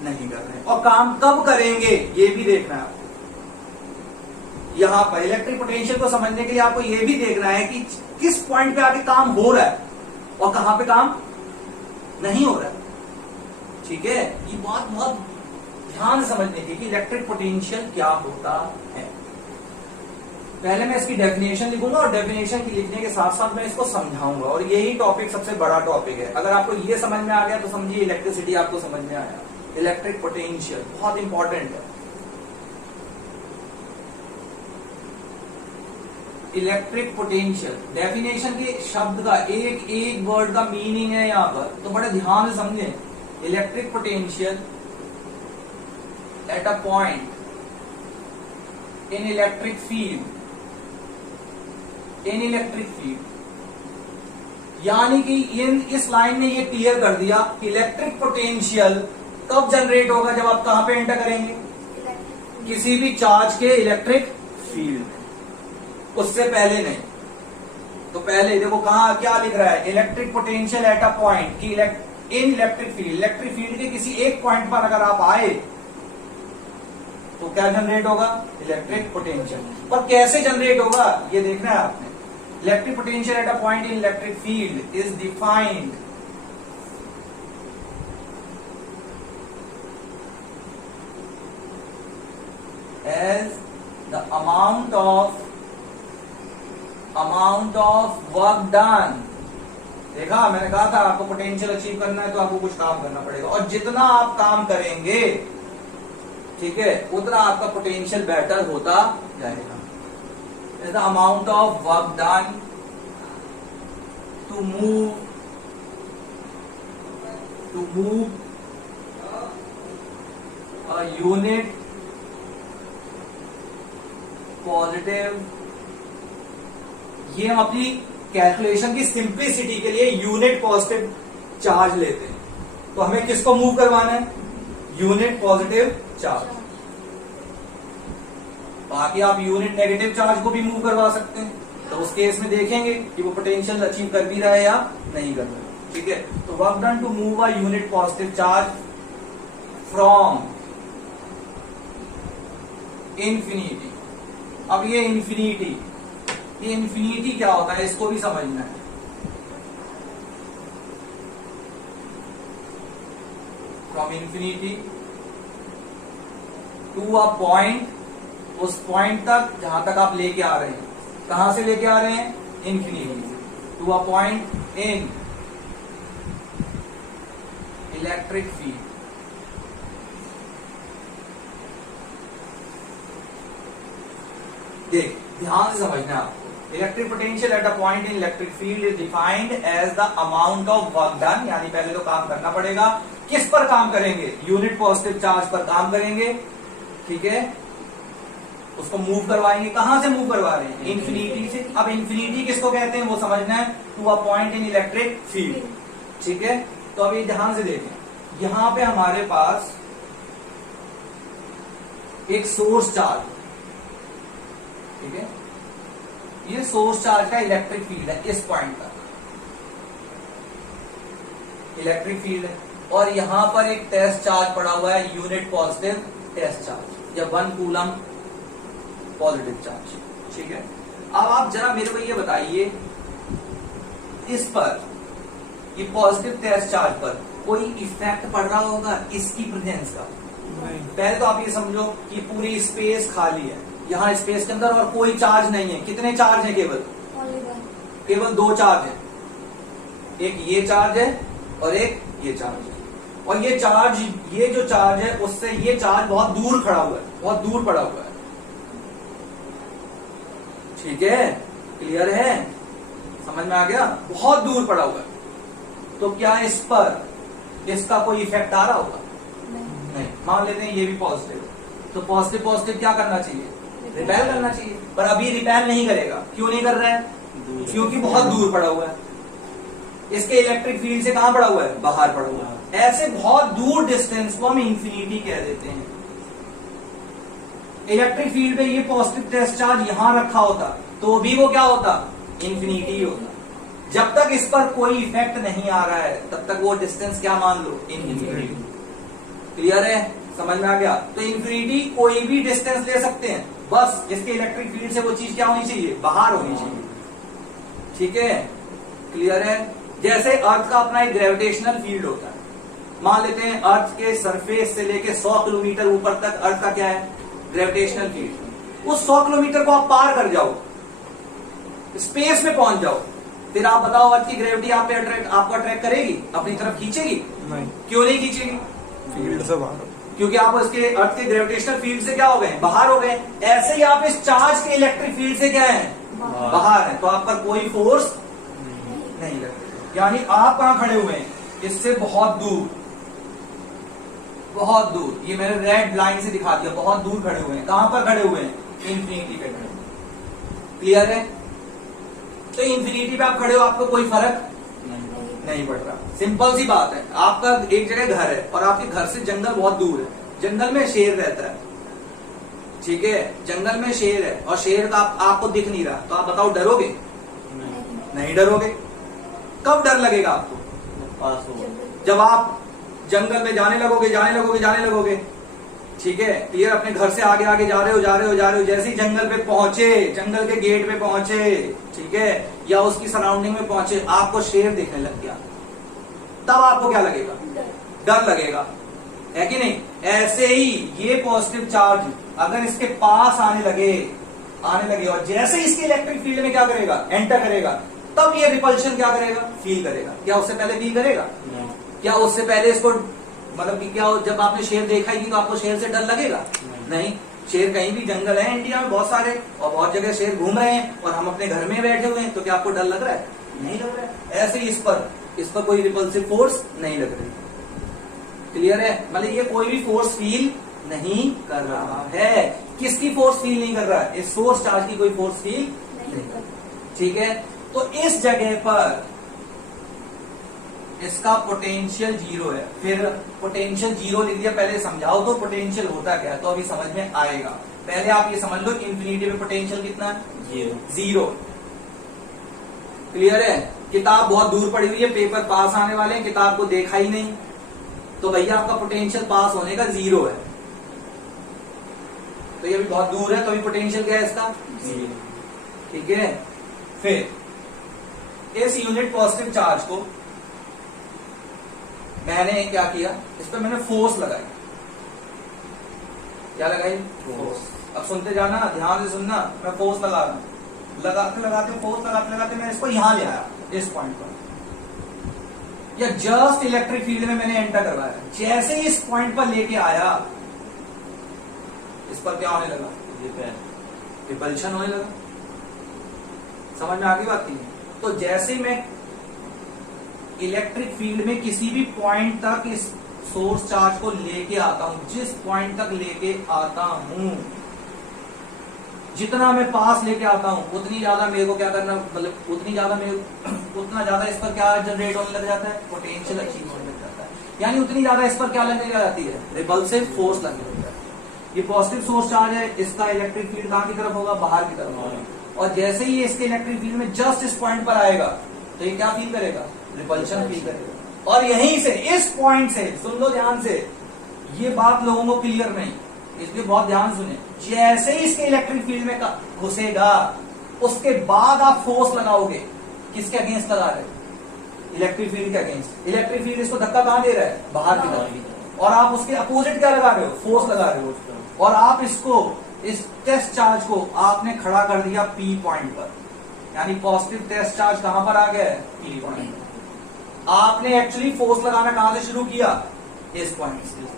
नहीं कर रहे हैं, और काम कब करेंगे ये भी देखना है आपको। यहां पर इलेक्ट्रिक पोटेंशियल को समझने के लिए आपको ये भी देखना है कि किस पॉइंट पे आके काम हो रहा है और कहां पे काम नहीं हो रहा है, ठीक है। ये बात बहुत ध्यान से समझने की कि इलेक्ट्रिक पोटेंशियल क्या होता है। पहले मैं इसकी डेफिनेशन लिखूंगा और डेफिनेशन की लिखने के साथ साथ मैं इसको समझाऊंगा, और यही टॉपिक सबसे बड़ा टॉपिक है। अगर आपको ये समझ में आ गया तो समझिए इलेक्ट्रिसिटी आपको समझ में आया। इलेक्ट्रिक पोटेंशियल बहुत इंपॉर्टेंट है। इलेक्ट्रिक पोटेंशियल डेफिनेशन के शब्द का एक एक वर्ड का मीनिंग है यहां पर, तो बड़े ध्यान से समझें। Electric potential at a point in electric field, in electric field, यानी कि इस लाइन ने ये क्लियर कर दिया कि इलेक्ट्रिक पोटेंशियल कब जनरेट होगा, जब आप कहां पे एंटर करेंगे, किसी भी चार्ज के इलेक्ट्रिक फील्ड में, उससे पहले नहीं। तो पहले देखो कहां क्या लिख रहा है, electric potential at a point की in electric field, electric field के किसी एक पॉइंट पर अगर आप आए तो क्या जनरेट होगा, इलेक्ट्रिक पोटेंशियल। पर कैसे जनरेट होगा ये देखना है आपने। Electric potential at a point in electric field is defined as the amount of work done. देखा, मैंने कहा था आपको पोटेंशियल अचीव करना है तो आपको कुछ काम करना पड़ेगा, और जितना आप काम करेंगे, ठीक है, उतना आपका पोटेंशियल बेटर होता जाएगा। The amount of work done to move a unit positive, ये हम अपनी कैलकुलेशन की सिंप्लिसिटी के लिए यूनिट पॉजिटिव चार्ज लेते हैं। तो हमें किसको मूव करवाना है, यूनिट पॉजिटिव चार्ज। बाकी आप यूनिट नेगेटिव चार्ज को भी मूव करवा सकते हैं, तो उस केस में देखेंगे कि वो पोटेंशियल अचीव कर भी रहा है या नहीं कर रहा है, ठीक है। तो work done to move a unit positive charge from infinity. अब ये इंफिनिटी क्या होता है इसको भी समझना है। From infinity to a point, उस पॉइंट तक जहां तक आप लेके आ रहे हैं। कहां से लेके आ रहे हैं, इंफिनिटी से। To a point in electric field. देख ध्यान से समझना है आपको। Electric potential at a point in electric field is defined as the amount of work done, यानी पहले तो काम करना पड़ेगा। किस पर काम करेंगे, यूनिट पॉजिटिव चार्ज पर काम करेंगे, ठीक है। उसको मूव करवाएंगे, कहां से मूव करवा रहे हैं, इंफिनिटी से। अब इंफिनिटी किसको कहते हैं वो समझना है, to a point in electric field, ठीक है। तो अभी ध्यान से देखें, यहां पे हमारे पास एक सोर्स चार्ज, ठीक है, ये सोर्स चार्ज का इलेक्ट्रिक फील्ड है, इस पॉइंट तक इलेक्ट्रिक फील्ड है, और यहां पर एक टेस्ट चार्ज पड़ा हुआ है, यूनिट पॉजिटिव टेस्ट चार्ज, या 1 कूलम पॉजिटिव चार्ज, ठीक है। अब आप जरा मेरे को ये बताइए, इस पर ये पॉजिटिव टेस्ट चार्ज पर कोई इफेक्ट पड़ रहा होगा इसकी प्रेजेंस का? पहले तो आप ये समझो कि पूरी स्पेस खाली है, यहाँ स्पेस के अंदर और कोई चार्ज नहीं है। कितने चार्ज है? केवल 2 चार्ज है। एक ये चार्ज है और एक ये चार्ज है। और ये जो चार्ज है उससे ये चार्ज बहुत दूर खड़ा हुआ है, बहुत दूर पड़ा हुआ है। ठीक है, क्लियर है, समझ में आ गया? बहुत दूर पड़ा हुआ है। तो क्या इस पर इसका कोई इफेक्ट आ रहा होगा? नहीं। मान लेते हैं ये भी पॉजिटिव है, तो पॉजिटिव पॉजिटिव क्या करना चाहिए? रिपेल करना चाहिए। पर अभी रिपेल नहीं करेगा। क्यों नहीं कर रहा है? क्योंकि बहुत दूर पड़ा हुआ है। इसके इलेक्ट्रिक फील्ड से कहां पड़ा हुआ है? बाहर पड़ा हुआ है। ऐसे बहुत दूर डिस्टेंस को हम इंफिनिटी कह देते हैं। इलेक्ट्रिक फील्ड पे ये पॉजिटिव टेस्ट चार्ज यहां रखा होता तो भी वो क्या होता? इंफिनिटी होता। जब तक इस पर कोई इफेक्ट नहीं आ रहा है तब तक वो डिस्टेंस क्या मान लो? इंफिनिटी। क्लियर है, समझ में आ गया? तो इंफिनिटी कोई भी डिस्टेंस ले सकते हैं, बस इसके इलेक्ट्रिक फील्ड से वो चीज क्या होनी चाहिए? बाहर होनी चाहिए। ठीक है, क्लियर है? जैसे अर्थ का अपना एक ग्रेविटेशनल फील्ड होता है। मान लेते हैं अर्थ के सरफेस से लेके 100 किलोमीटर ऊपर तक अर्थ का क्या है? Gravitational field. उस 100 किलोमीटर को आप पार कर जाओ, स्पेस में पहुंच जाओ, फिर आप बताओ अर्थ की ग्रेविटी आप पे आपको अट्रैक्ट करेगी? अपनी तरफ खींचेगी? नहीं। क्यों नहीं खींचेगी? फील्ड से बाहर। क्योंकि आप उसके अर्थ के ग्रेविटेशनल फील्ड से क्या हो गए? बाहर हो गए। ऐसे ही आप इस चार्ज के इलेक्ट्रिक फील्ड से क्या है? बाहर है। तो आप पर कोई फोर्स नहीं लगता। यानी आप कहां खड़े हुए हैं? इससे बहुत दूर, बहुत दूर। ये मैंने रेड लाइन से दिखा दिया, बहुत दूर खड़े हुए हैं। कहां पर खड़े हुए हैं? इंफिनिटी पे खड़े हुए। क्लियर है? तो इंफिनिटी पे आप खड़े हो, आपको कोई फर्क नहीं पड़ रहा। सिंपल सी बात है। आपका एक जगह घर है और आपके घर से जंगल बहुत दूर है। जंगल में शेर रहता है, ठीक है? जंगल में शेर है और शेर का आपको दिख नहीं रहा, तो आप बताओ डरोगे? नहीं डरोगे। कब डर लगेगा आपको? पास हो, जब आप जंगल में जाने लगोगे। ठीक है, क्लियर? अपने घर से आगे आगे जा रहे हो। जैसे ही जंगल पे पहुंचे, जंगल के गेट पे पहुंचे, ठीक है, या उसकी सराउंडिंग में पहुंचे, आपको शेर दिखने लग गया, तब आपको क्या लगेगा? डर लगेगा, है कि नहीं? ऐसे ही ये पॉजिटिव चार्ज अगर इसके पास आने लगे और जैसे ही इसके इलेक्ट्रिक फील्ड में क्या करेगा? एंटर करेगा, तब ये रिपल्शन क्या करेगा? फील करेगा। क्या उससे पहले फील करेगा? क्या उससे पहले इसको, मतलब कि क्या जब आपने शेर देखा ही तो आपको शेर से डर लगेगा? नहीं। शेर कहीं भी, जंगल है इंडिया में बहुत सारे और बहुत जगह शेर घूम रहे हैं और हम अपने घर में बैठे हुए हैं, तो क्या आपको डर लग रहा है? नहीं लग रहा है। ऐसे ही इस पर कोई रिपल्सिव फोर्स नहीं लग रही। क्लियर है? मतलब ये कोई भी फोर्स फील नहीं कर रहा है। किसकी फोर्स फील नहीं कर रहा है? इस सोर्स चार्ज की कोई फोर्स फील नहीं कर रहा। ठीक है, तो इस जगह पर इसका पोटेंशियल 0 है। फिर पोटेंशियल 0 लिख दिया, पहले समझाओ तो पोटेंशियल होता क्या है, तो अभी समझ में आएगा। पहले आप ये समझ लो इंफिनिटी में पोटेंशियल कितना है? 0। क्लियर है? किताब बहुत दूर पड़ी हुई है, पेपर पास आने वाले हैं, किताब को देखा ही नहीं, तो भैया आपका पोटेंशियल पास होने का 0 है। तो ये अभी बहुत दूर है, तो अभी पोटेंशियल क्या है इसका? 0। ठीक है, फिर इस यूनिट पॉजिटिव चार्ज को मैंने क्या किया? इस पर मैंने फोर्स लगाई। क्या लगाई? फोर्स। अब सुनते जाना, ध्यान से सुनना। मैं फोर्स लगा रहा हूं, लगाते मैं इसको यहां ले आया, इस पॉइंट पर, या जस्ट इलेक्ट्रिक फील्ड में मैंने एंटर करवाया। जैसे ही इस पॉइंट पर लेके आया, इस पर क्या होने लगा? रिपल्शन होने लगा। समझ में आ गई बात? तो जैसे मैं इलेक्ट्रिक फील्ड में किसी भी पॉइंट तक इस सोर्स चार्ज को लेके आता हूं, जिस पॉइंट तक लेके आता हूं, जितना मैं पास लेके आता हूं, उतनी ज्यादा मेरे को क्या करना, मतलब उतना ज्यादा इस पर क्या जनरेट होने लग जाता है? पोटेंशियल अचीव होने लग जाता है। यानी उतनी ज्यादा इस पर क्या लगने लग जाती है? रिपल्सिव फोर्स लगने लग जाती है। ये पॉजिटिव सोर्स चार्ज है, इसका इलेक्ट्रिक फील्ड कहां की तरफ होगा? बाहर की तरफ होगा। और जैसे ही इसके इलेक्ट्रिक फील्ड में जस्ट इस पॉइंट पर आएगा, तो ये क्या फील करेगा? रिपल्शन फील करेगा। और यहीं से, इस पॉइंट से, सुन लो ध्यान से, ये बात लोगों को क्लियर नहीं, इसलिए बहुत ध्यान सुने। जैसे ही इसके इलेक्ट्रिक फील्ड में घुसेगा, उसके बाद आप फोर्स लगाओगे। किसके अगेंस्ट लगा रहे? इलेक्ट्रिक फील्ड के अगेंस्ट। इलेक्ट्रिक फील्ड इसको धक्का कहां दे रहा है? बाहर की तरफ। और आप उसके अपोजिट क्या लगा रहे हो? फोर्स लगा रहे हो। और आप इसको इस टेस्ट चार्ज को आपने खड़ा कर दिया पी पॉइंट पर, यानी पॉजिटिव टेस्ट चार्ज कहां पर आ गया है? P point. आपने एक्चुअली फोर्स लगाना कहां से शुरू किया? इस पॉइंट से।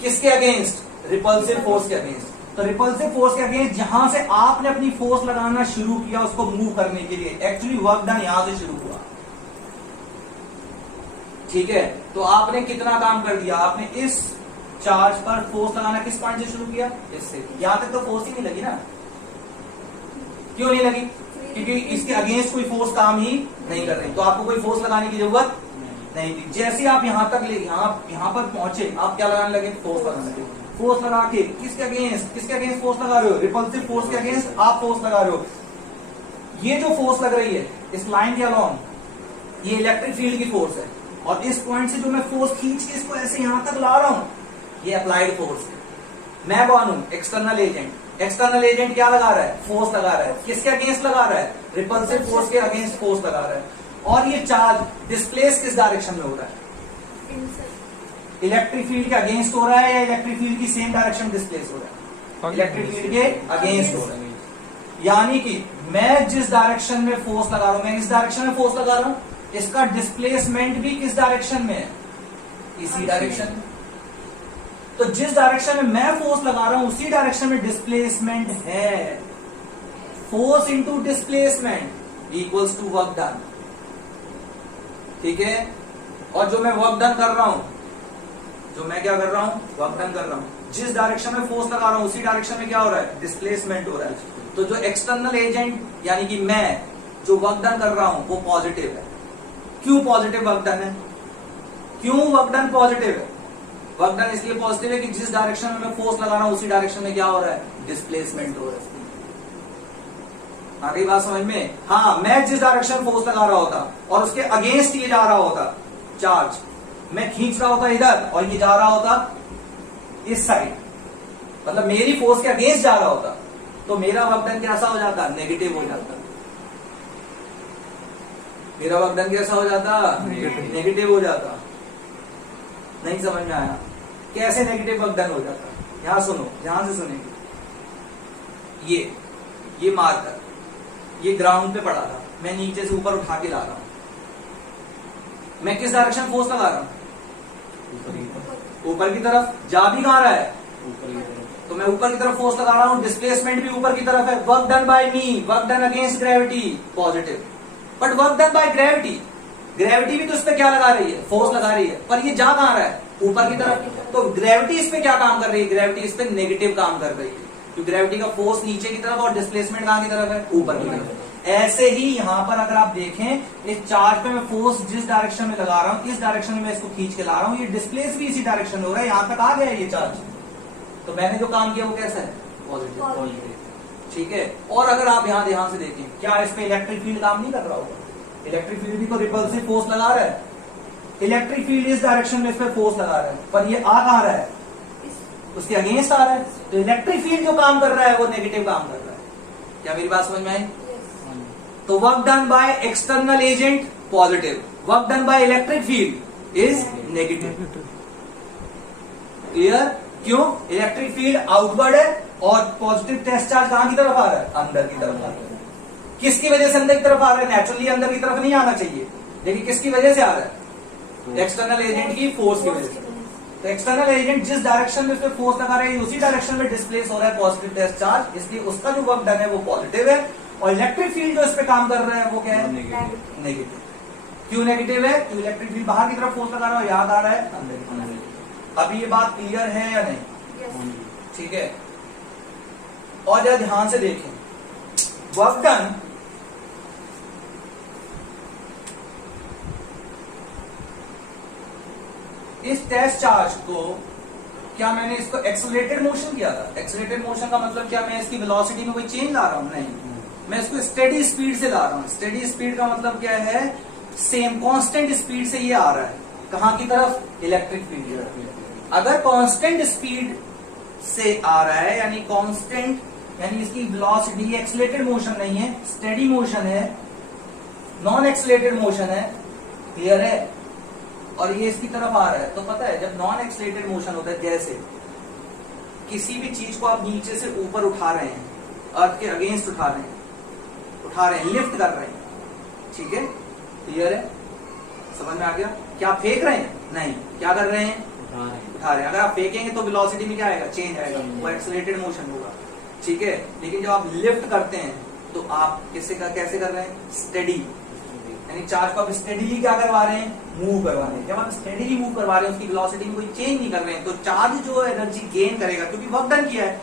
किसके अगेंस्ट? रिपल्सिव फोर्स के अगेंस्ट। तो रिपल्सिव फोर्स के अगेंस्ट जहां से आपने अपनी फोर्स लगाना शुरू किया उसको मूव करने के लिए, एक्चुअली वर्क डन यहां से शुरू हुआ। ठीक है, तो आपने कितना काम कर दिया? आपने इस चार्ज पर फोर्स लगाना किस पॉइंट से शुरू किया? इससे। यहां तक तो फोर्स ही नहीं लगी ना। क्यों नहीं लगी? क्योंकि इसके अगेंस्ट कोई फोर्स काम ही नहीं कर रही, तो आपको कोई फोर्स लगाने की जरूरत नहीं थी। जैसे आप यहां तक यहां पर पहुंचे, आप क्या लगाने लगे? फोर्स लगाने लगे। फोर्स लगा के किसके अगेंस्ट फोर्स लगा रहे हो? रिपल्सिव फोर्स के अगेंस्ट आप फोर्स लगा रहे हो। ये जो फोर्स लग रही है इस लाइन के अलोंग, ये इलेक्ट्रिक फील्ड की फोर्स है, और इस पॉइंट से जो मैं फोर्स खींच के इसको ऐसे यहां तक ला रहा हूं, ये अप्लाइड फोर्स है। मैं कौन हूं? External agent. एक्सटर्नल एजेंट क्या लगा रहा है? फोर्स लगा रहा है। किसके अगेंस्ट लगा रहा है? रिपल्सिव फोर्स के अगेंस्ट फोर्स लगा रहा है। और ये चार्ज डिस्प्लेस किस डायरेक्शन में हो रहा है? इलेक्ट्रिक फील्ड के अगेंस्ट हो रहा है या इलेक्ट्रिक फील्ड की सेम डायरेक्शन डिस्प्लेस हो रहा है? इलेक्ट्रिक फील्ड के अगेंस्ट हो रहा है। यानी कि मैं जिस डायरेक्शन में फोर्स लगा रहा हूं, मैं इस डायरेक्शन में फोर्स लगा रहा हूं, इसका डिस्प्लेसमेंट भी किस डायरेक्शन में है? इसी डायरेक्शन में। तो जिस डायरेक्शन में मैं फोर्स लगा रहा हूं उसी डायरेक्शन में डिस्प्लेसमेंट है। Force into displacement equals to work done. ठीक है, और जो मैं वर्क डन कर रहा हूं, जो मैं क्या कर रहा हूं? वर्क डन कर रहा हूं। जिस डायरेक्शन में फोर्स लगा रहा हूं उसी डायरेक्शन में क्या हो रहा है? डिस्प्लेसमेंट हो रहा है। तो जो एक्सटर्नल एजेंट यानी कि मैं जो वर्क डन कर रहा हूं वो पॉजिटिव है। क्यों पॉजिटिव वर्क डन है? क्यों वर्क डन पॉजिटिव है? वर्क डन इसलिए पॉजिटिव है कि जिस डायरेक्शन में मैं फोर्स लगा रहा हूं उसी डायरेक्शन में क्या हो रहा है? डिस्प्लेसमेंट हो रहा है। आ गई बात समझ में? हाँ, मैं जिस डायरेक्शन फोर्स लगा रहा होता और उसके अगेंस्ट ये जा रहा होता चार्ज, मैं खींच रहा होता इधर और ये जा रहा होता इस साइड, मतलब मेरी फोर्स के अगेंस्ट जा रहा होता, तो मेरा वर्क डन कैसा हो जाता? नेगेटिव हो जाता। मेरा वर्क डन कैसा हो जाता? नेगेटिव हो जाता। नहीं समझ में आया? कैसे नेगेटिव वर्क डन हो जाता? यहां सुनो, ध्यान से सुनेंगे। ये मार्कर ये ग्राउंड पे पड़ा था, मैं नीचे से ऊपर उठा के ला रहा हूं। मैं किस डायरेक्शन फोर्स लगा रहा हूं? ऊपर की तरफ। जा भी कहां रहा है? तो मैं ऊपर की तरफ फोर्स लगा रहा हूं, डिस्प्लेसमेंट भी ऊपर की तरफ है। Work done by me, work done against gravity, positive. But work done by gravity, gravity भी तो इस पे क्या लगा रही है? फोर्स लगा रही है, पर ये जा कहां रहा है? ऊपर की तरफ। तो ग्रेविटी इस पे क्या काम कर रही है? ग्रेविटी इस पे नेगेटिव काम कर रही है, क्योंकि ग्रेविटी का फोर्स नीचे की तरफ और डिस्प्लेसमेंट कहां की तरफ है? ऊपर की तरफ। ऐसे ही यहां पर अगर आप देखें, इस चार्ज पे मैं फोर्स जिस डायरेक्शन में लगा रहा हूं, इस डायरेक्शन में मैं इसको खींच के ला रहा हूं, ये डिस्प्लेस भी इसी डायरेक्शन में हो रहा है, यहां तक आ गया ये चार्ज। तो मैंने जो काम किया वो कैसा है? पॉजिटिव। ठीक है, और अगर आप यहां ध्यान से देखें, क्या इस पे इलेक्ट्रिक फील्ड काम नहीं कर रहा होगा? इलेक्ट्रिक फील्ड भी तो रिपल्सिव फोर्स लगा रहा है। इलेक्ट्रिक फील्ड इस डायरेक्शन में इस पे फोर्स लगा रहा है, पर ये आ कहां रहा है? उसके अगेंस्ट आ रहा है। तो इलेक्ट्रिक फील्ड जो काम कर रहा है वो नेगेटिव काम कर रहा है। क्या मेरी बात समझ में आई? तो work done by external agent positive, work done by electric field is negative. Clear? क्यों? इलेक्ट्रिक फील्ड आउटवर्ड है और पॉजिटिव टेस्ट चार्ज कहां की तरफ आ रहा है? अंदर की तरफ आ रहा है। किसकी वजह से अंदर की तरफ आ रहा है? नेचुरली अंदर की तरफ नहीं आना चाहिए, लेकिन किसकी वजह से आ रहा है? एक्सटर्नल एजेंट की फोर्स की वजह से। तो एक्सटर्नल एजेंट जिस डायरेक्शन में उस पर फोर्स लगा रहे हैं उसी डायरेक्शन में डिस्प्लेस हो रहा है पॉजिटिव टेस्ट चार्ज, इसलिए उसका जो वर्क डन है वो पॉजिटिव है। और इलेक्ट्रिक फील्ड जो इस पे काम कर रहा है वो क्या है? नेगेटिव। क्यों नेगेटिव है? क्योंकि इलेक्ट्रिक फील्ड बाहर की तरफ फोर्स लगा रहा है, याद आ रहा है अंदर की तरफ। अभी ये बात क्लियर है या नहीं? ठीक है, और जरा ध्यान से देखें, वर्क डन इस टेस्ट चार्ज को, क्या मैंने इसको एक्सेलरेटेड मोशन किया था? एक्सेलरेटेड मोशन का मतलब क्या मैं इसकी वेलोसिटी में कोई चेंज ला रहा हूं? नहीं, मैं इसको स्टेडी स्पीड से ला रहा हूं। स्टेडी स्पीड का मतलब क्या है? सेम कांस्टेंट स्पीड से ये आ रहा है। कहां की तरफ? Electric field. अगर कांस्टेंट स्पीड से आ रहा है, यानी कांस्टेंट, यानी इसकी वेलोसिटी एक्सेलरेटेड मोशन नहीं है, स्टेडी मोशन है, नॉन एक्सेलरेटेड मोशन है। क्लियर है? और ये इसकी तरफ आ रहा है, तो पता है जब नॉन एक्सेलरेटेड मोशन होता है, जैसे किसी भी चीज को आप नीचे से ऊपर उठा रहे हैं, अर्थ के अगेंस्ट उठा रहे हैं, लिफ्ट कर रहे हैं, ठीक है, क्लियर है, समझ में आ गया। क्या फेंक रहे हैं? नहीं, क्या कर रहे हैं? उठा रहे हैं। अगर आप फेंकेंगे तो वेलोसिटी में क्या आएगा? चेंज आएगा, वो एक्सेलरेटेड मोशन होगा, ठीक है। लेकिन जब आप लिफ्ट करते हैं तो आप कैसे कर रहे हैं? स्टेडी, यानी चार्ज को आप स्टेडीली क्या करवा रहे हैं? मूव करवा रहे हैं। जब आप स्टेडीली मूव करवा रहे हैं, उसकी वेलोसिटी में कोई चेंज नहीं कर रहे हैं, तो चार्ज जो एनर्जी गेन करेगा, क्योंकि वर्क डन किया है।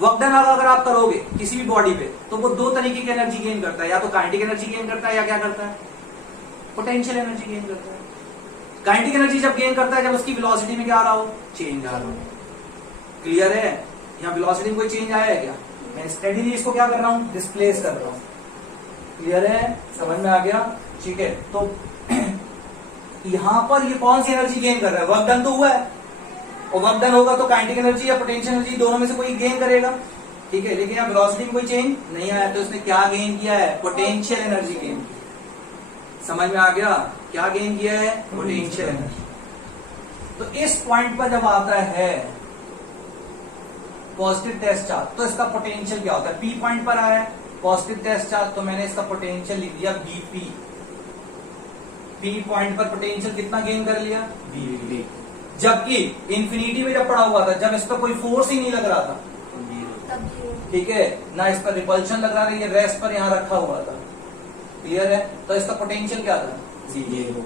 वर्क डन अगर आप करोगे किसी भी बॉडी पे, तो वो दो तरीके की एनर्जी गेन करता है, या तो काइनेटिक एनर्जी गेन करता है, या क्या करता है? पोटेंशियल एनर्जी गेन करता है। काइनेटिक एनर्जी जब गेन करता है, जब उसकी वेलोसिटी में क्या आ रहा हो? चेंज आ रहा हो, क्लियर है। यहाँ वेलोसिटी में कोई चेंज आया है क्या? मैं स्टेडीली इसको क्या कर रहा हूँ? डिस्प्लेस कर रहा हूँ, क्लियर है, समझ में आ गया, ठीक है। तो यहां पर ये कौन सी एनर्जी गेन कर रहा है? वर्क डन तो हुआ है, और वर्क डन होगा तो काइनेटिक एनर्जी या पोटेंशियल एनर्जी दोनों में से कोई गेन करेगा, ठीक है। लेकिन यहाँ वेलोसिटी में कोई चेंज नहीं आया, तो इसने क्या गेन किया है? पोटेंशियल एनर्जी गेन की। समझ में आ गया? क्या गेन किया है? Potential energy. तो इस पॉइंट पर जब आता है पॉजिटिव टेस्ट चार्ज, तो इसका पोटेंशियल क्या होता है? पी पॉइंट पर आया है पॉजिटिव टेस्ट चार्ज, तो मैंने इसका पोटेंशियल लिख दिया बीपी। पी पॉइंट पर पोटेंशियल कितना गेन कर लिया? बी। जबकि इंफिनिटी में जब पड़ा हुआ था, जब इस पर कोई फोर्स ही नहीं लग रहा था, ठीक है, ना इस पर रिपल्शन लग रहा था, ये रेस्ट पर यहां रखा हुआ था, क्लियर है, तो इसका पोटेंशियल क्या था? जीरो,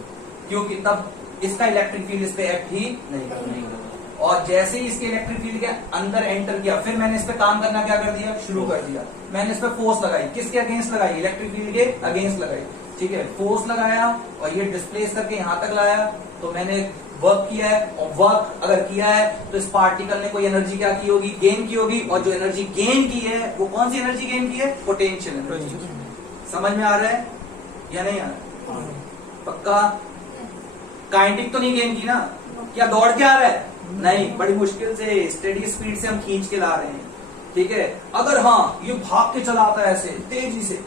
क्योंकि तब इसका इलेक्ट्रिक फील्ड इस पे एक्ट ही नहीं कर, और जैसे ही इसके इलेक्ट्रिक फील्ड के अंदर एंटर किया, फिर मैंने इस पे काम करना क्या कर दिया? शुरू कर दिया। मैंने इस पे फोर्स लगाई, किसके अगेंस्ट लगाई? इलेक्ट्रिक फील्ड के अगेंस्ट लगाई, ठीक है। फोर्स लगाया और ये डिस्प्लेस करके यहां तक लाया, तो मैंने वर्क किया है, और वर्क अगर किया है तो इस पार्टिकल ने कोई एनर्जी क्या की होगी? गेन की होगी, और जो एनर्जी गेन की है वो कौन सी एनर्जी गेन की है? Potential energy. समझ में आ रहा है या नहीं आ रहा? पक्का? काइनेटिक तो नहीं गेन की ना? क्या दौड़ के आ रहा है? नहीं, बड़ी मुश्किल से स्टेडी स्पीड से हम खींच के ला रहे हैं, ठीक है। अगर हाँ ये भाग के चलाता है ऐसे तेजी से,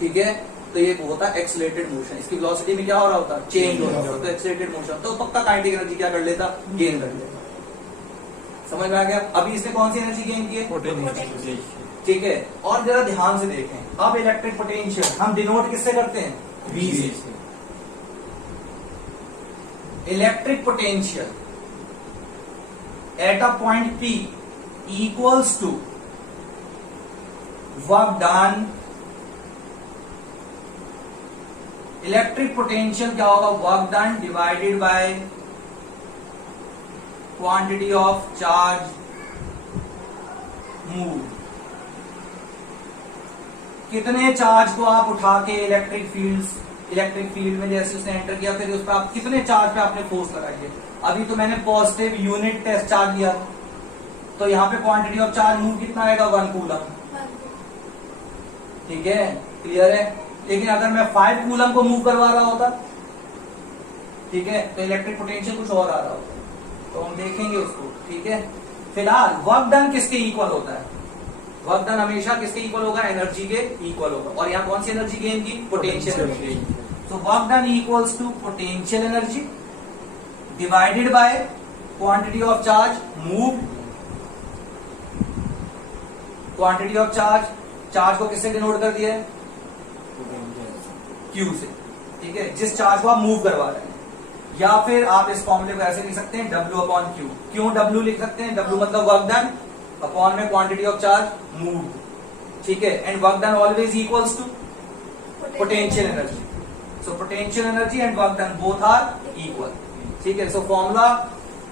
ठीक है, तो ये होता है एक्सेलरेटेड मोशन। इसकी वेलोसिटी में क्या हो रहा होता? चेंज हो रहा होता, तो एक्सेलरेटेड मोशन, तो पक्का काइनेटिक एनर्जी क्या कर लेता? गेन कर लेता। समझ में आ गया? अभी इसने कौन सी एनर्जी गेन की है? पोटेंशियल, ठीक है। और जरा ध्यान से देखें, अब इलेक्ट्रिक पोटेंशियल हम डिनोट किससे करते हैं? वी से। Electric potential at a point P equals to work done। Electric potential क्या होगा? Work done divided by quantity of charge move. कितने चार्ज को आप उठा के इलेक्ट्रिक फील्ड में जैसे उसने एंटर किया, फिर उस पर आप कितने चार्ज पे आपने फोर्स लगाइए। अभी तो मैंने पॉजिटिव यूनिट टेस्ट चार्ज लिया, तो यहाँ पे क्वांटिटी ऑफ चार्ज मूव कितना आएगा? 1 कूलम, ठीक है, क्लियर है। लेकिन अगर मैं 5 कूलम को मूव करवा रहा होता, ठीक है, तो इलेक्ट्रिक पोटेंशियल कुछ और आ रहा होता, तो हम देखेंगे उसको, ठीक है। फिलहाल वर्क डन किसके इक्वल होता है? वर्क डन हमेशा किसके इक्वल होगा? एनर्जी के इक्वल होगा। और यहाँ कौन सी एनर्जी गेन की? Potential energy. तो work done equals to potential energy divided by quantity of charge move. Quantity of charge को किससे डिनोट कर दिया है? क्यू से, ठीक है, जिस चार्ज को आप मूव करवा रहे हैं। या फिर आप इस फॉर्मूले को ऐसे लिख सकते हैं, W अपॉन क्यू। क्यों W लिख सकते हैं? W मतलब वर्क डन, अपॉन में क्वांटिटी ऑफ चार्ज मूव, ठीक है। And work done always equals to potential energy. So potential energy and work done both are equal, ठीक है। So formula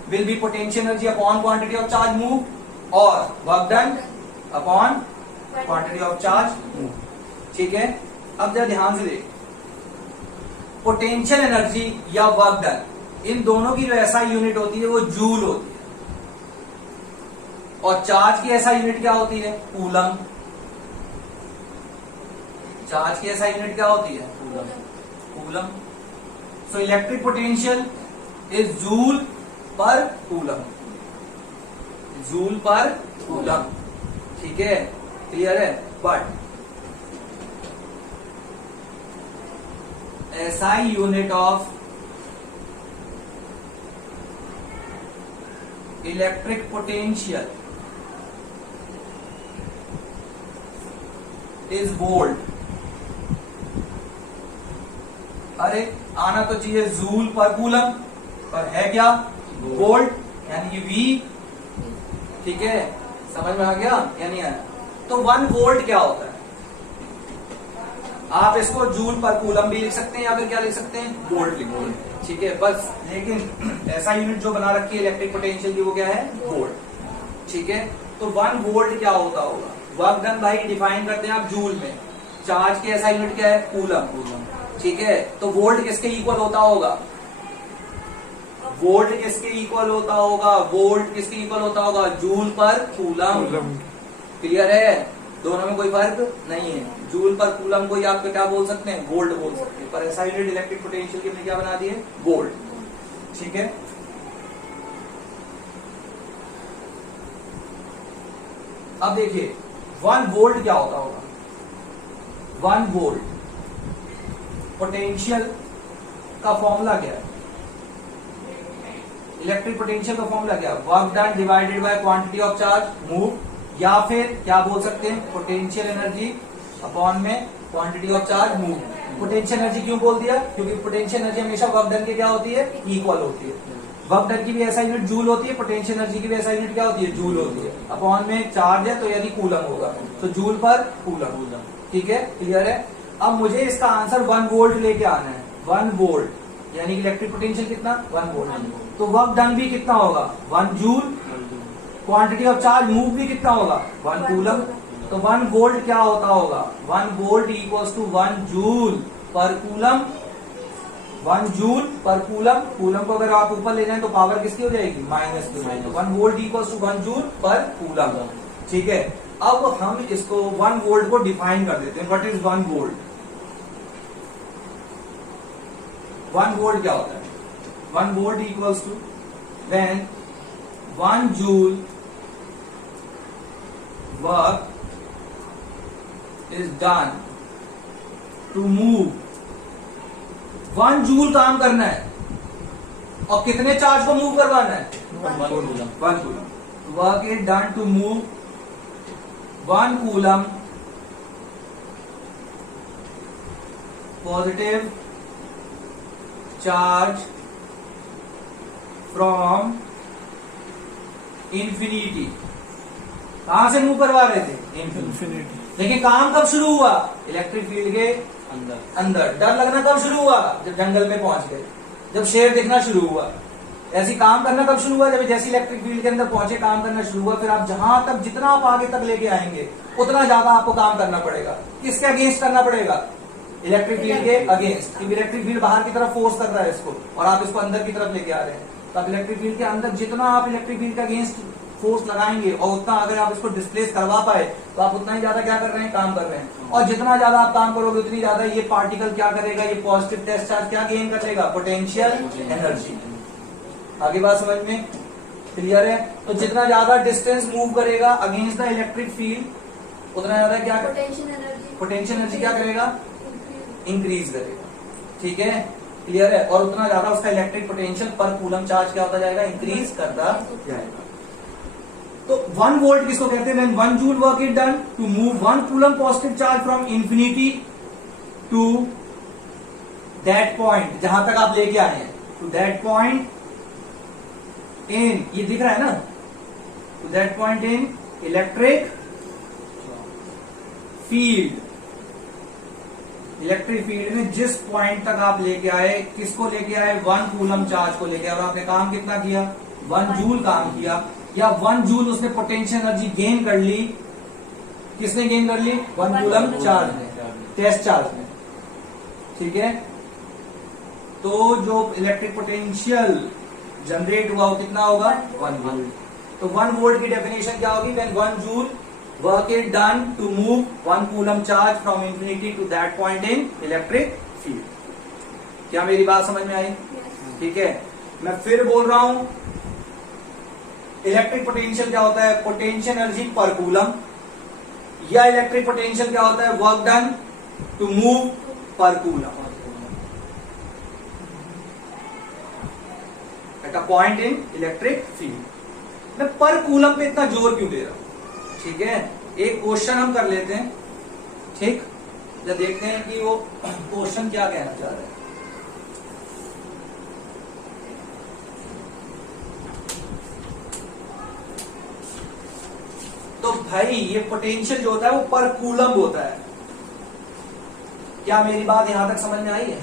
will be potential energy upon quantity of charge move और work done upon quantity of charge move, ठीक है। अब जरा ध्यान से देख, पोटेंशियल एनर्जी या वर्क डन, इन दोनों की जो एसआई यूनिट होती है वो जूल होती है, और चार्ज की एसआई यूनिट क्या होती है? कूलम। चार्ज की एसआई यूनिट क्या होती है? Coulomb. So electric potential is joule per coulomb, joule per coulomb, ठीक है, क्लियर है। But SI unit of electric potential is volt. अरे आना तो चाहिए जूल पर कूलम, पर है क्या वोल्ट, यानी कि वी। ठीक है, समझ में आ गया या नहीं आया? तो 1 वोल्ट क्या होता है? आप इसको जूल पर कूलम भी लिख सकते हैं या फिर क्या लिख सकते हैं, वोल्ट लिख सकते हैं। ठीक है, बस लेकिन ऐसा यूनिट जो बना रखी है इलेक्ट्रिक पोटेंशियल की वो क्या है, वोल्ट। ठीक है, तो 1 वोल्ट क्या होता होगा? वर्क डन भाई डिफाइन करते हैं आप जूल में, चार्ज के ऐसा यूनिट क्या है, कूलम। ठीक है, तो वोल्ट किसके इक्वल होता होगा? वोल्ट किसके इक्वल होता होगा? वोल्ट किसके इक्वल होता होगा? Joule per coulomb. क्लियर है? दोनों में कोई फर्क नहीं है। जूल पर कूलम को आप क्या बोल सकते हैं, वोल्ट बोल सकते हैं, पर ऐसा यूनिट इलेक्ट्रिक पोटेंशियल की हमने क्या बना दिए, वोल्ट। ठीक है, अब देखिए 1 वोल्ट क्या होता होगा? 1 वोल्ट पोटेंशियल का फॉर्मूला क्या है? इलेक्ट्रिक पोटेंशियल का फॉर्मूला क्या है? Work done divided by quantity of charge move, या फिर क्या बोल सकते हैं, पोटेंशियल एनर्जी अपॉन में quantity of charge move. Potential energy क्यों बोल दिया? क्योंकि पोटेंशियल एनर्जी हमेशा वर्क डन के क्या होती है, इक्वल होती है। वर्क डन की भी ऐसा यूनिट जूल होती है, पोटेंशियल एनर्जी की भी ऐसा यूनिट क्या होती है, जूल होती है। अपॉन में चार्ज है तो यानी कूलम होगा, तो जूल पर कूलम। ठीक है, क्लियर है? अब मुझे इसका आंसर 1 वोल्ट लेके आना है। 1 वोल्ट यानी कि इलेक्ट्रिक पोटेंशियल कितना, 1 वोल्ट। तो वर्क डन भी कितना होगा, 1 joule. Quantity of charge move भी कितना होगा, 1 कूलम। तो 1 वोल्ट क्या होता होगा, 1 volt equals to 1 joule per coulomb. 1 joule per coulomb, coulomb को अगर आप ऊपर ले जाएं तो पावर किसकी हो जाएगी, माइनस की हो जाएगी। तो 1 volt equals to 1 joule per coulomb. ठीक है, अब हम इसको 1 वोल्ट को डिफाइन कर देते हैं। What is 1 volt? 1 वोल्ट क्या होता है? 1 volt equals to when 1 joule work is done to move. 1 joule काम करना है और कितने चार्ज को मूव करवाना है, 1 coulomb. Work is done to move 1 coulomb positive charge from infinity. कहां से मूव करवा रहे थे, इंफिनिटी। लेकिन काम कब शुरू हुआ, इलेक्ट्रिक फील्ड के अंदर। डर लगना कब शुरू हुआ, जब जंगल में पहुंच गए, जब शेर दिखना शुरू हुआ। ऐसी काम करना कब शुरू हुआ, जब जैसे इलेक्ट्रिक फील्ड के अंदर पहुंचे काम करना शुरू हुआ। फिर आप जहां तक जितना आप आगे तक लेके आएंगे उतना ज्यादा आपको काम करना पड़ेगा। किसके अगेंस्ट करना पड़ेगा, इलेक्ट्रिक फील्ड के अगेंस्ट। क्योंकि इलेक्ट्रिक फील्ड बाहर की तरफ फोर्स कर रहा है इसको और आप इसको अंदर की तरफ लेके आ रहे हैं। तो आप इलेक्ट्रिक फील्ड के अंदर जितना आप इलेक्ट्रिक फील्ड के अगेंस्ट फोर्स लगाएंगे और उतना अगर आप इसको डिस्प्लेस करवा पाए तो आप उतना ही ज्यादा क्या कर रहे हैं, काम कर रहे हैं। और जितना ज्यादा आप काम करोगे उतनी ज्यादा ये पार्टिकल क्या करेगा, ये पॉजिटिव टेस्ट चार्ज क्या गेन कर लेगा, पोटेंशियल एनर्जी। आगे बात समझ में क्लियर है? तो जितना ज्यादा डिस्टेंस मूव करेगा अगेंस्ट द इलेक्ट्रिक फील्ड उतना ज्यादा क्या, पोटेंशियल एनर्जी क्या करेगा, इंक्रीज करेगा। ठीक है, क्लियर है? और उतना ज्यादा उसका इलेक्ट्रिक पोटेंशियल पर कूलम चार्ज क्या होता जाएगा, इंक्रीज करता जाएगा। तो 1 वोल्ट किसको कहते हैं, when 1 joule work is done to move 1 coulomb positive charge from infinity to that point, जहां तक आप लेके आए हैं, टू दैट पॉइंट इन, ये दिख रहा है ना, to that point in electric field. Electric field में जिस पॉइंट तक आप लेके आए, किसको लेके आए, 1 कूलम चार्ज को लेके आए। और आपने काम कितना किया, 1 जूल काम किया, या 1 जूल उसने पोटेंशियल एनर्जी गेन कर ली। किसने गेन कर ली, 1 कूलम चार्ज ने, टेस्ट चार्ज ने। ठीक है, तो जो इलेक्ट्रिक पोटेंशियल जनरेट हुआ वो कितना होगा, 1 वोल्ट। तो 1 वोल्ट की डेफिनेशन क्या होगी, when 1 joule work is done to move 1 coulomb charge from infinity to that point in electric field. क्या मेरी बात समझ में आई? ठीक है, मैं फिर बोल रहा हूं, इलेक्ट्रिक पोटेंशियल क्या होता है, पोटेंशियल एनर्जी पर कूलम, या इलेक्ट्रिक पोटेंशियल क्या होता है, वर्क डन टू मूव पर coulomb eight a point in electric field. मैं पर कूलम पे इतना जोर क्यों दे रहा हूं? ठीक है, एक क्वेश्चन हम कर लेते हैं, ठीक, जब देखते हैं कि वो क्वेश्चन क्या कहना चाह रहा है। तो भाई ये पोटेंशियल जो होता है वो पर कूलम होता है। क्या मेरी बात यहां तक समझ में आई है?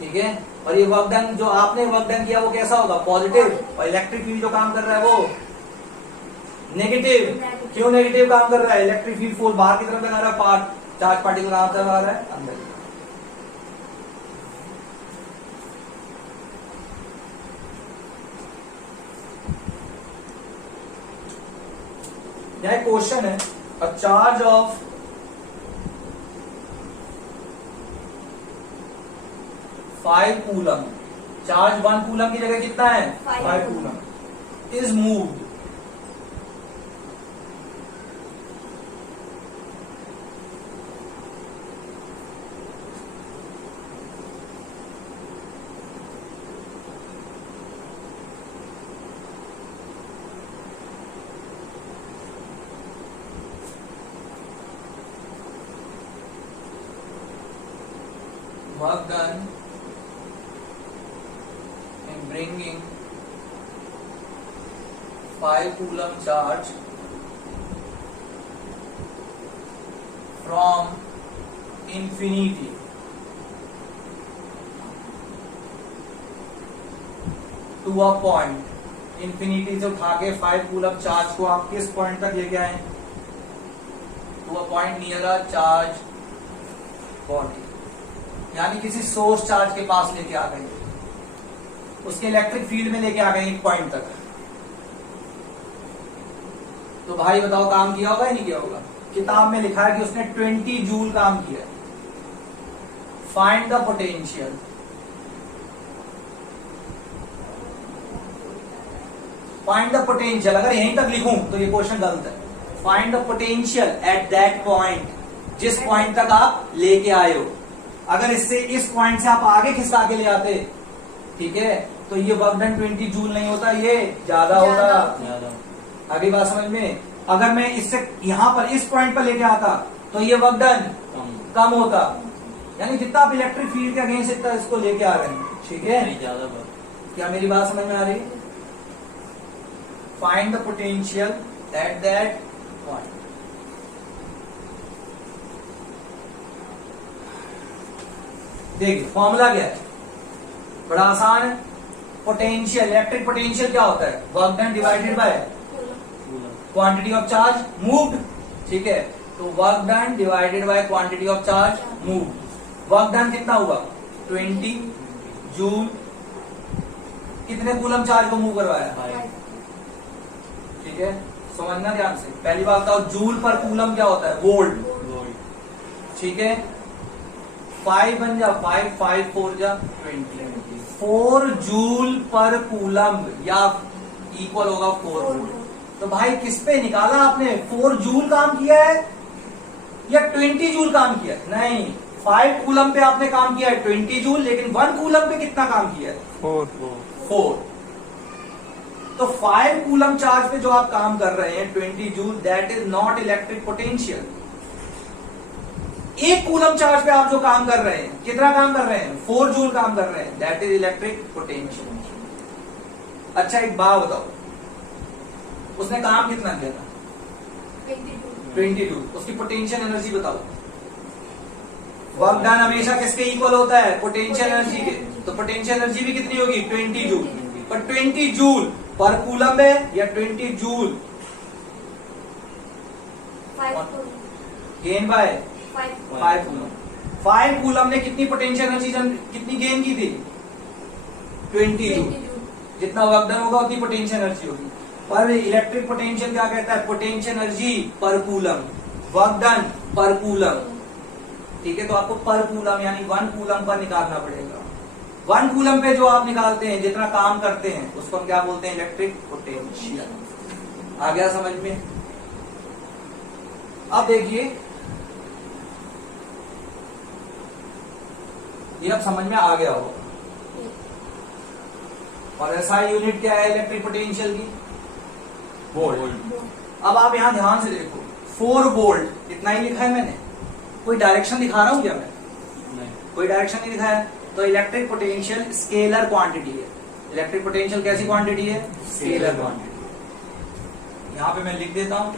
ठीक है, और ये वर्क डन जो आपने वर्क डन किया वो कैसा होगा? पॉजिटिव। और इलेक्ट्रिक फील्ड जो काम कर रहा है वो नेगेटिव। क्यों नेगेटिव काम कर रहा है? इलेक्ट्रिक फील्ड फोर्स बाहर की तरफ लगा रहा है, चार्ज पार्टिकल कहां से लगा रहा है? अंदर। यह क्वेश्चन है, a charge of 5 coulomb, charge 1 coulomb की जगह कितना है? 5 coulomb is moved work done in bringing 5 coulomb charge from infinity to a point। Infinity से उठा के 5 कूलम चार्ज को आप किस पॉइंट तक लेके आए? To a point near a charge body, यानी किसी सोर्स चार्ज के पास लेके आ गए, उसके इलेक्ट्रिक फील्ड में लेके आ गए एक पॉइंट तक। तो भाई बताओ काम किया होगा या नहीं किया होगा? किताब में लिखा है कि उसने 20 जूल काम किया। Find the potential. Find the potential, अगर यहीं तक लिखूं तो ये क्वेश्चन गलत है। Find the potential at that point, जिस पॉइंट तक आप लेके आए हो। अगर इससे इस पॉइंट से आप आगे खिसका के ले आते, ठीक है, तो ये वर्क डन 20 जूल नहीं होता, ये ज्यादा होता। अभी बात समझ में? अगर मैं इससे यहां पर इस पॉइंट पर लेके आता तो ये वर्क डन कम होता, यानी जितना आप इलेक्ट्रिक फील्ड के अगेंस्ट इतना इसको लेके आ रहे हैं। ठीक है, क्या मेरी बात समझ में आ रही है? Find the potential at that point. देखिए फॉर्मूला क्या है, बड़ा आसान है। पोटेंशियल, इलेक्ट्रिक पोटेंशियल क्या होता है? Work done divided by quantity of charge moved. ठीक है, तो work done divided by quantity of charge moved. Work done कितना हुआ? 20 जूल। कितने कूलम चार्ज को मूव करवाया? ठीक है, समझना ध्यान से। पहली बात बताओ, जूल पर कूलम क्या होता है? वोल्ट। ठीक है, 5 बन जा 5, 5 4 जा 20, 4 जूल पर कूलम या इक्वल होगा 4 वोल्ट। तो भाई किस पे निकाला आपने? 4 जूल काम किया है या 20 जूल काम किया है? नहीं, 5 कूलम पे आपने काम किया है 20 जूल, लेकिन 1 कूलम पे कितना काम किया है? 4। तो 5 कूलम चार्ज पे जो आप काम कर रहे हैं 20 joule, that is not electric potential. 1 coulomb charge पे आप जो काम कर रहे हैं, कितना काम कर रहे हैं? 4 जूल काम कर रहे हैं, दैट इज इलेक्ट्रिक पोटेंशियल। अच्छा एक बात बताओ, उसने काम कितना किया था? 20 जूल। उसकी पोटेंशियल एनर्जी बताओ। वर्क डन हमेशा किसके इक्वल होता है? पोटेंशियल एनर्जी के। तो पोटेंशियल एनर्जी भी कितनी होगी? 20 जूल। पर 20 जूल पर कूलम है या 20 joule gain by 5 coulomb. 5 coulomb ने कितनी पोटेंशियल एनर्जी कितनी गेन की थी? 20 जूल। जितना वर्क डन होगा उतनी पोटेंशियल एनर्जी होगी। पर इलेक्ट्रिक पोटेंशियल क्या कहता है? पोटेंशियल एनर्जी पर कूलम, वर्क डन पर कूलम। ठीक है, तो आपको पर कूलम यानी 1 कूलम पर निकालना पड़ेगा। 1 कूलम पे जो आप निकालते हैं, जितना काम करते हैं, उसको हम क्या बोलते हैं? Electric potential. आ गया समझ में? अब देखिए, ये अब समझ में आ गया होगा। और एसआई यूनिट क्या है इलेक्ट्रिक पोटेंशियल की? वोल्ट। अब आप यहाँ ध्यान से देखो 4 वोल्ट इतना ही लिखा है मैंने, कोई डायरेक्शन दिखा रहा हूँ क्या मैं? नहीं। कोई डायरेक्शन नहीं दिखाया। तो इलेक्ट्रिक पोटेंशियल स्केलर क्वांटिटी है। इलेक्ट्रिक पोटेंशियल कैसी क्वांटिटी है? Scalar quantity. यहां पे मैं लिख देता हूं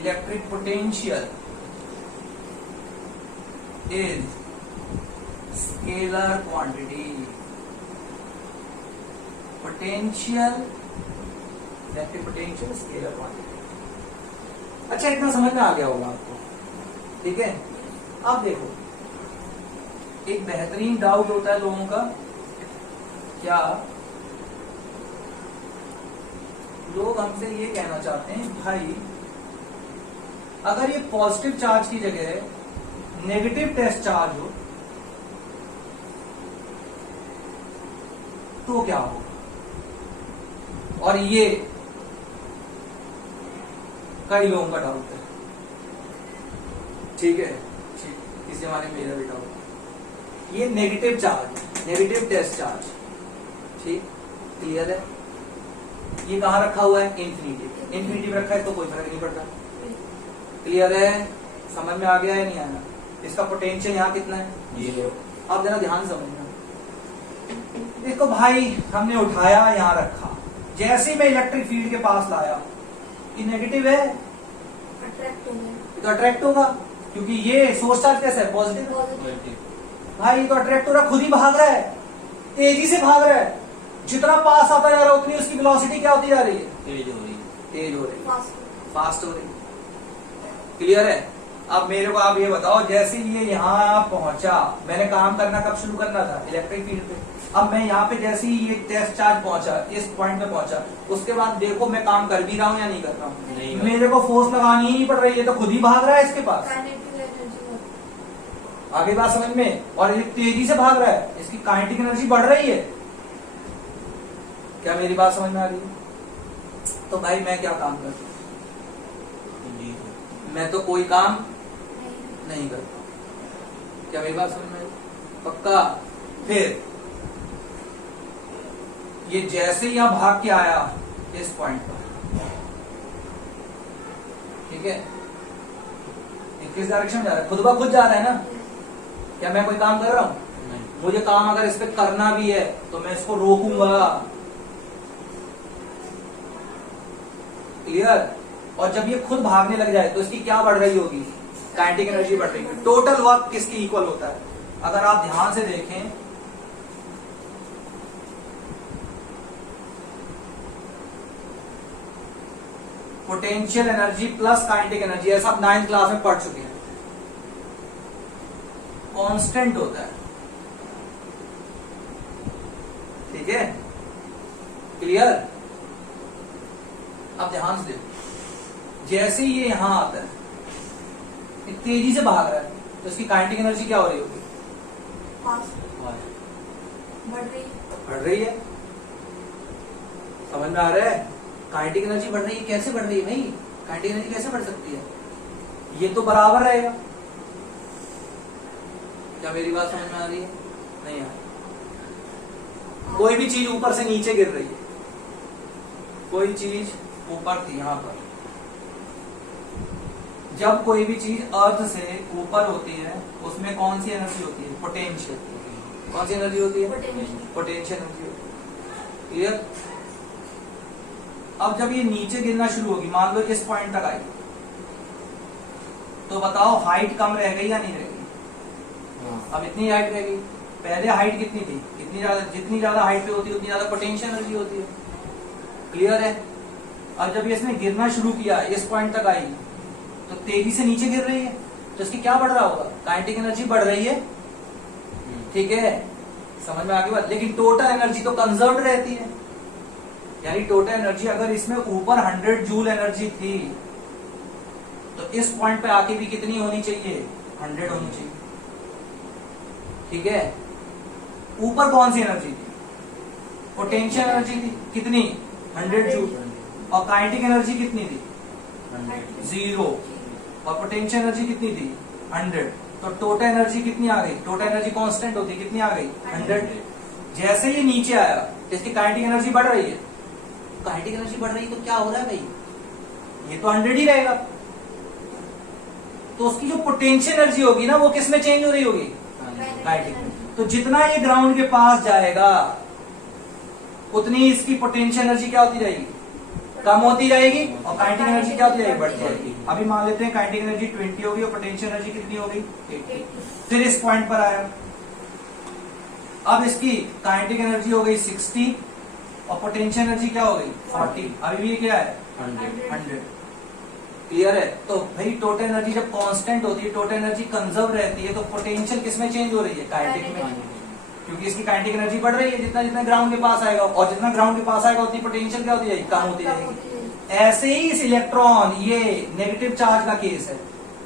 electric potential is scalar quantity. Potential, electric potential scalar quantity. अच्छा, इतना समझ में आ गया होगा आपको, ठीक है? अब देखो, एक बेहतरीन डाउट होता है लोगों का, क्या लोग हमसे ये कहना चाहते हैं भाई अगर ये पॉजिटिव चार्ज की जगह नेगेटिव टेस्ट चार्ज हो तो क्या होगा? और ये कई लोगों का डाउट है, ठीक है? ठीक, इस जमाने में मेरा भी डाउट है। ये negative charge, negative test charge, ठीक, क्लियर है? ये कहां रखा हुआ है? इन्फिनिटी। इन्फिनिटी रखा है तो कोई फर्क नहीं पड़ता। क्लियर है? समझ में आ गया है नहीं आया? इसका पोटेंशियल यहाँ कितना है? 0। अब जरा ध्यान समझना, देखो भाई हमने उठाया यहाँ रखा, जैसे ही मैं इलेक्ट्रिक फील्ड के पास लाया, ये नेगेटिव है, अट्रैक्ट हो गया, तो अट्रैक्ट होगा क्योंकि ये सोर्स चार्ज कैसा है? पॉजिटिव। भाई तो अट्रैक्ट हो रहा, खुद ही भाग रहा है, तेजी से भाग रहा है। जितना पास आता जा रहा है उतनी उसकी वेलोसिटी क्या होती जा रही है? तेज हो रही। तेज हो रही, फास्ट। फास्ट हो रही। क्लियर है? अब मेरे को आप ये बताओ, जैसे ये यहाँ पहुंचा, मैंने काम करना कब शुरू करना था? इलेक्ट्रिक फील्ड पे। अब मैं यहाँ पे जैसे ही ये टेस्ट चार्ज पहुंचा, इस पॉइंट पे पहुंचा, उसके बाद देखो मैं काम कर भी रहा हूँ या नहीं कर रहा हूँ? नहीं। मेरे को फोर्स लगानी ही नहीं पड़ रही है, तो खुद ही भाग रहा है इसके पास। काइनेटिक एनर्जी होती आगे बात समझ में? और ये तेजी से भाग रहा है, इसकी काइनेटिक एनर्जी बढ़ रही है। क्या मेरी बात समझ में आ रही है? तो भाई मैं क्या काम करता हूँ? मैं तो कोई काम नहीं करता। क्या मेरी बात समझ में आई? पक्का? फिर ये जैसे ही यहां भाग के आया इस पॉइंट पर, ठीक है, ये किस डायरेक्शन में जा रहा है? खुद ब खुद जा रहा है ना? क्या मैं कोई काम कर रहा हूं? नहीं। मुझे काम अगर इस पे करना भी है तो मैं इसको रोकूंगा। क्लियर? और जब ये खुद भागने लग जाए तो इसकी क्या बढ़ रही होगी? काइनेटिक एनर्जी बढ़ रही है। टोटल वर्क किसकी इक्वल होता है? अगर आप ध्यान से देखें, potential energy plus kinetic energy, ऐसा आप 9th क्लास में पढ़ चुके हैं, कांस्टेंट होता है, ठीक है? क्लियर? अब ध्यान से देखो, जैसे ही ये यहां आता है, ये तेजी से भाग रहा है, तो इसकी काइनेटिक एनर्जी क्या हो रही होगी? फास्ट बढ़ रही बढ़ रही है। समझ में आ रहा है? काइनेटिक एनर्जी बढ़ रही है। कैसे बढ़ रही है भाई? काइनेटिक एनर्जी कैसे बढ़ सकती है? ये तो बराबर रहेगा। क्या मेरी बात समझ में आ रही है? नहीं आ रही। कोई भी चीज ऊपर से नीचे गिर रही है, कोई चीज ऊपर थी, यहां पर जब कोई भी चीज अर्थ से ऊपर होती है उसमें कौन सी एनर्जी होती है? पोटेंशियल। कौन सी एनर्जी होती है? पोटेंशियल एनर्जी होती है। क्लियर? अब जब ये नीचे गिरना शुरू होगी, मान लो इस पॉइंट तक आई, तो बताओ हाइट कम रह गई या नहीं रह गई? अब इतनी हाइट रह गई। पहले हाइट कितनी थी? कितनी ज्यादा, जितनी ज्यादा हाइट पे होती है उतनी ज्यादा पोटेंशियल एनर्जी होती है। क्लियर है? अब जब ये इसने गिरना शुरू किया, इस पॉइंट तक आई, तो तेजी से नीचे गिर रही है, तो इसकी क्या बढ़ रहा होगा? काइनेटिक एनर्जी बढ़ रही है, ठीक है? समझ में आगे बात? लेकिन टोटल एनर्जी तो कंजर्व रहती है, यानी टोटल एनर्जी अगर इसमें ऊपर 100 जूल एनर्जी थी, तो इस पॉइंट पे आके भी कितनी होनी चाहिए? 100 होनी चाहिए, ठीक है? ऊपर कौन सी एनर्जी थी? पोटेंशियल एनर्जी थी, कितनी? 100 जूल। और काइनेटिक एनर्जी कितनी थी? 0। और पोटेंशियल एनर्जी कितनी थी? 100। तो टोटल एनर्जी कितनी आ गई? टोटल एनर्जी कांस्टेंट होती, कितनी आ गई? 100। जैसे ये नीचे आया तो इसकी काइनेटिक एनर्जी बढ़ रही है। काइनेटिक एनर्जी बढ़ रही है तो क्या हो रहा है भाई, ये तो 100 ही रहेगा, तो उसकी जो पोटेंशियल एनर्जी होगी ना वो किस में चेंज हो रही होगी, काइनेटिक में। तो जितना ये ग्राउंड के पास जाएगा उतनी इसकी पोटेंशियल एनर्जी क्या होती जाएगी, कम होती जाएगी, और काइनेटिक एनर्जी क्या होती जाएगी, बढ़ती जाएगी। अभी मान लेते हैं काइनेटिक एनर्जी 20 होगी और पोटेंशियल एनर्जी कितनी होगी, 80। फिर इस पॉइंट पर आया, अब इसकी काइनेटिक एनर्जी हो गई 60 और पोटेंशियल एनर्जी क्या हो गई 40। अभी भी ये क्या है 100। क्लियर है। तो भाई टोटल एनर्जी जब कांस्टेंट होती है, टोटल एनर्जी कंजर्व रहती है, तो पोटेंशियल किसमें चेंज हो रही है, काइनेटिक में, क्योंकि इसकी काइनेटिक एनर्जी बढ़ रही है जितना जितना ग्राउंड के पास आएगा, और जितना ग्राउंड के पास आएगा उतनी पोटेंशियल क्या होती जाएगी, कम होती जाएगी। ऐसे ही इस इलेक्ट्रॉन, ये नेगेटिव चार्ज का केस है,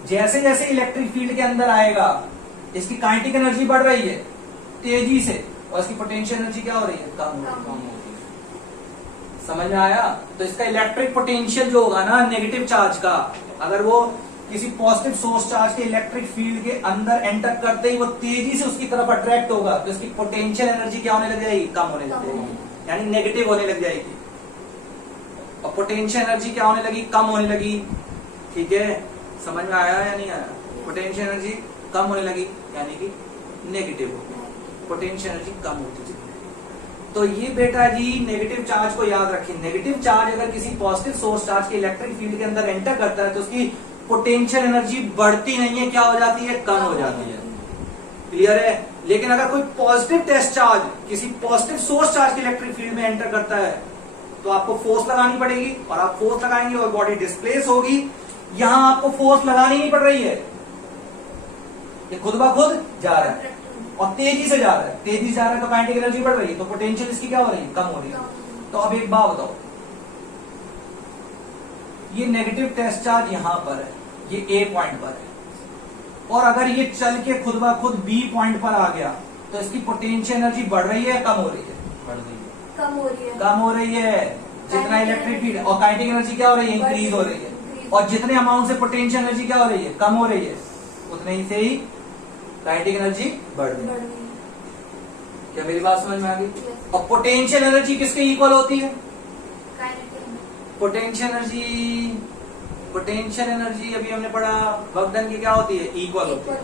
जैसे जैसे इलेक्ट्रिक फील्ड के अंदर आएगा इसकी काइनेटिक एनर्जी बढ़ रही है तेजी से, और इसकी पोटेंशियल एनर्जी क्या हो रही है, कम हो रही है। समझ में आया। तो इसका इलेक्ट्रिक पोटेंशियल जो होगा ना नेगेटिव चार्ज का, अगर वो किसी पॉजिटिव सोर्स चार्ज के इलेक्ट्रिक फील्ड के अंदर एंटर करते ही वो तेजी से उसकी तरफ अट्रैक्ट होगा, तो इसकी पोटेंशियल एनर्जी क्या होने लग जाएगी, कम होने लग जाएगी, यानी नेगेटिव होने लग जाएगी। और पोटेंशियल एनर्जी क्या होने लगी, कम होने लगी। ठीक है, समझ में आया या नहीं आया। पोटेंशियल एनर्जी कम होने लगी यानी कि नेगेटिव हो गया, पोटेंशियल एनर्जी कम होती चली। तो ये बेटा जी नेगेटिव चार्ज को याद रखिए, नेगेटिव चार्ज अगर किसी पॉजिटिव सोर्स चार्ज के इलेक्ट्रिक फील्ड के अंदर एंटर करता है तो उसकी पोटेंशियल एनर्जी बढ़ती नहीं है, क्या हो जाती है, कम हो जाती है। क्लियर है। लेकिन अगर कोई पॉजिटिव टेस्ट चार्ज किसी पॉजिटिव सोर्स चार्ज के इलेक्ट्रिक फील्ड में एंटर करता है तो आपको फोर्स लगानी पड़ेगी, और आप फोर्स लगाएंगे और बॉडी डिस्प्लेस होगी। यहां आपको फोर्स लगानी नहीं पड़ रही है, ये खुद ब खुद जा रहा है और तेजी से जा रहा है, तेजी से जा रहा है तो काइनेटिक एनर्जी बढ़ रही है, तो पोटेंशियल इसकी क्या हो रही है, कम हो रही है। तो अब एक बात बताओ, ये नेगेटिव टेस्ट चार्ज यहां पर है, ये ए पॉइंट पर है, और अगर ये चल के खुद ब खुद बी पॉइंट पर आ गया तो इसकी पोटेंशियल एनर्जी बढ़ रही है, कम हो रही है, बढ़ रही है, कम हो रही है, कम हो रही है। जितना इलेक्ट्रिक फील्ड, और काइनेटिक एनर्जी क्या हो रही है, इंक्रीज हो रही है। और जितने अमाउंट से पोटेंशियल एनर्जी क्या हो रही है, कम हो रही है, उतने ही से ही काइनेटिक एनर्जी बढ़ रही है। क्या मेरी बात समझ में आ गई। और पोटेंशियल एनर्जी किसके इक्वल होती है, पोटेंशियल एनर्जी अभी हमने पढ़ा वर्क डन की क्या होती है, इक्वल होती है।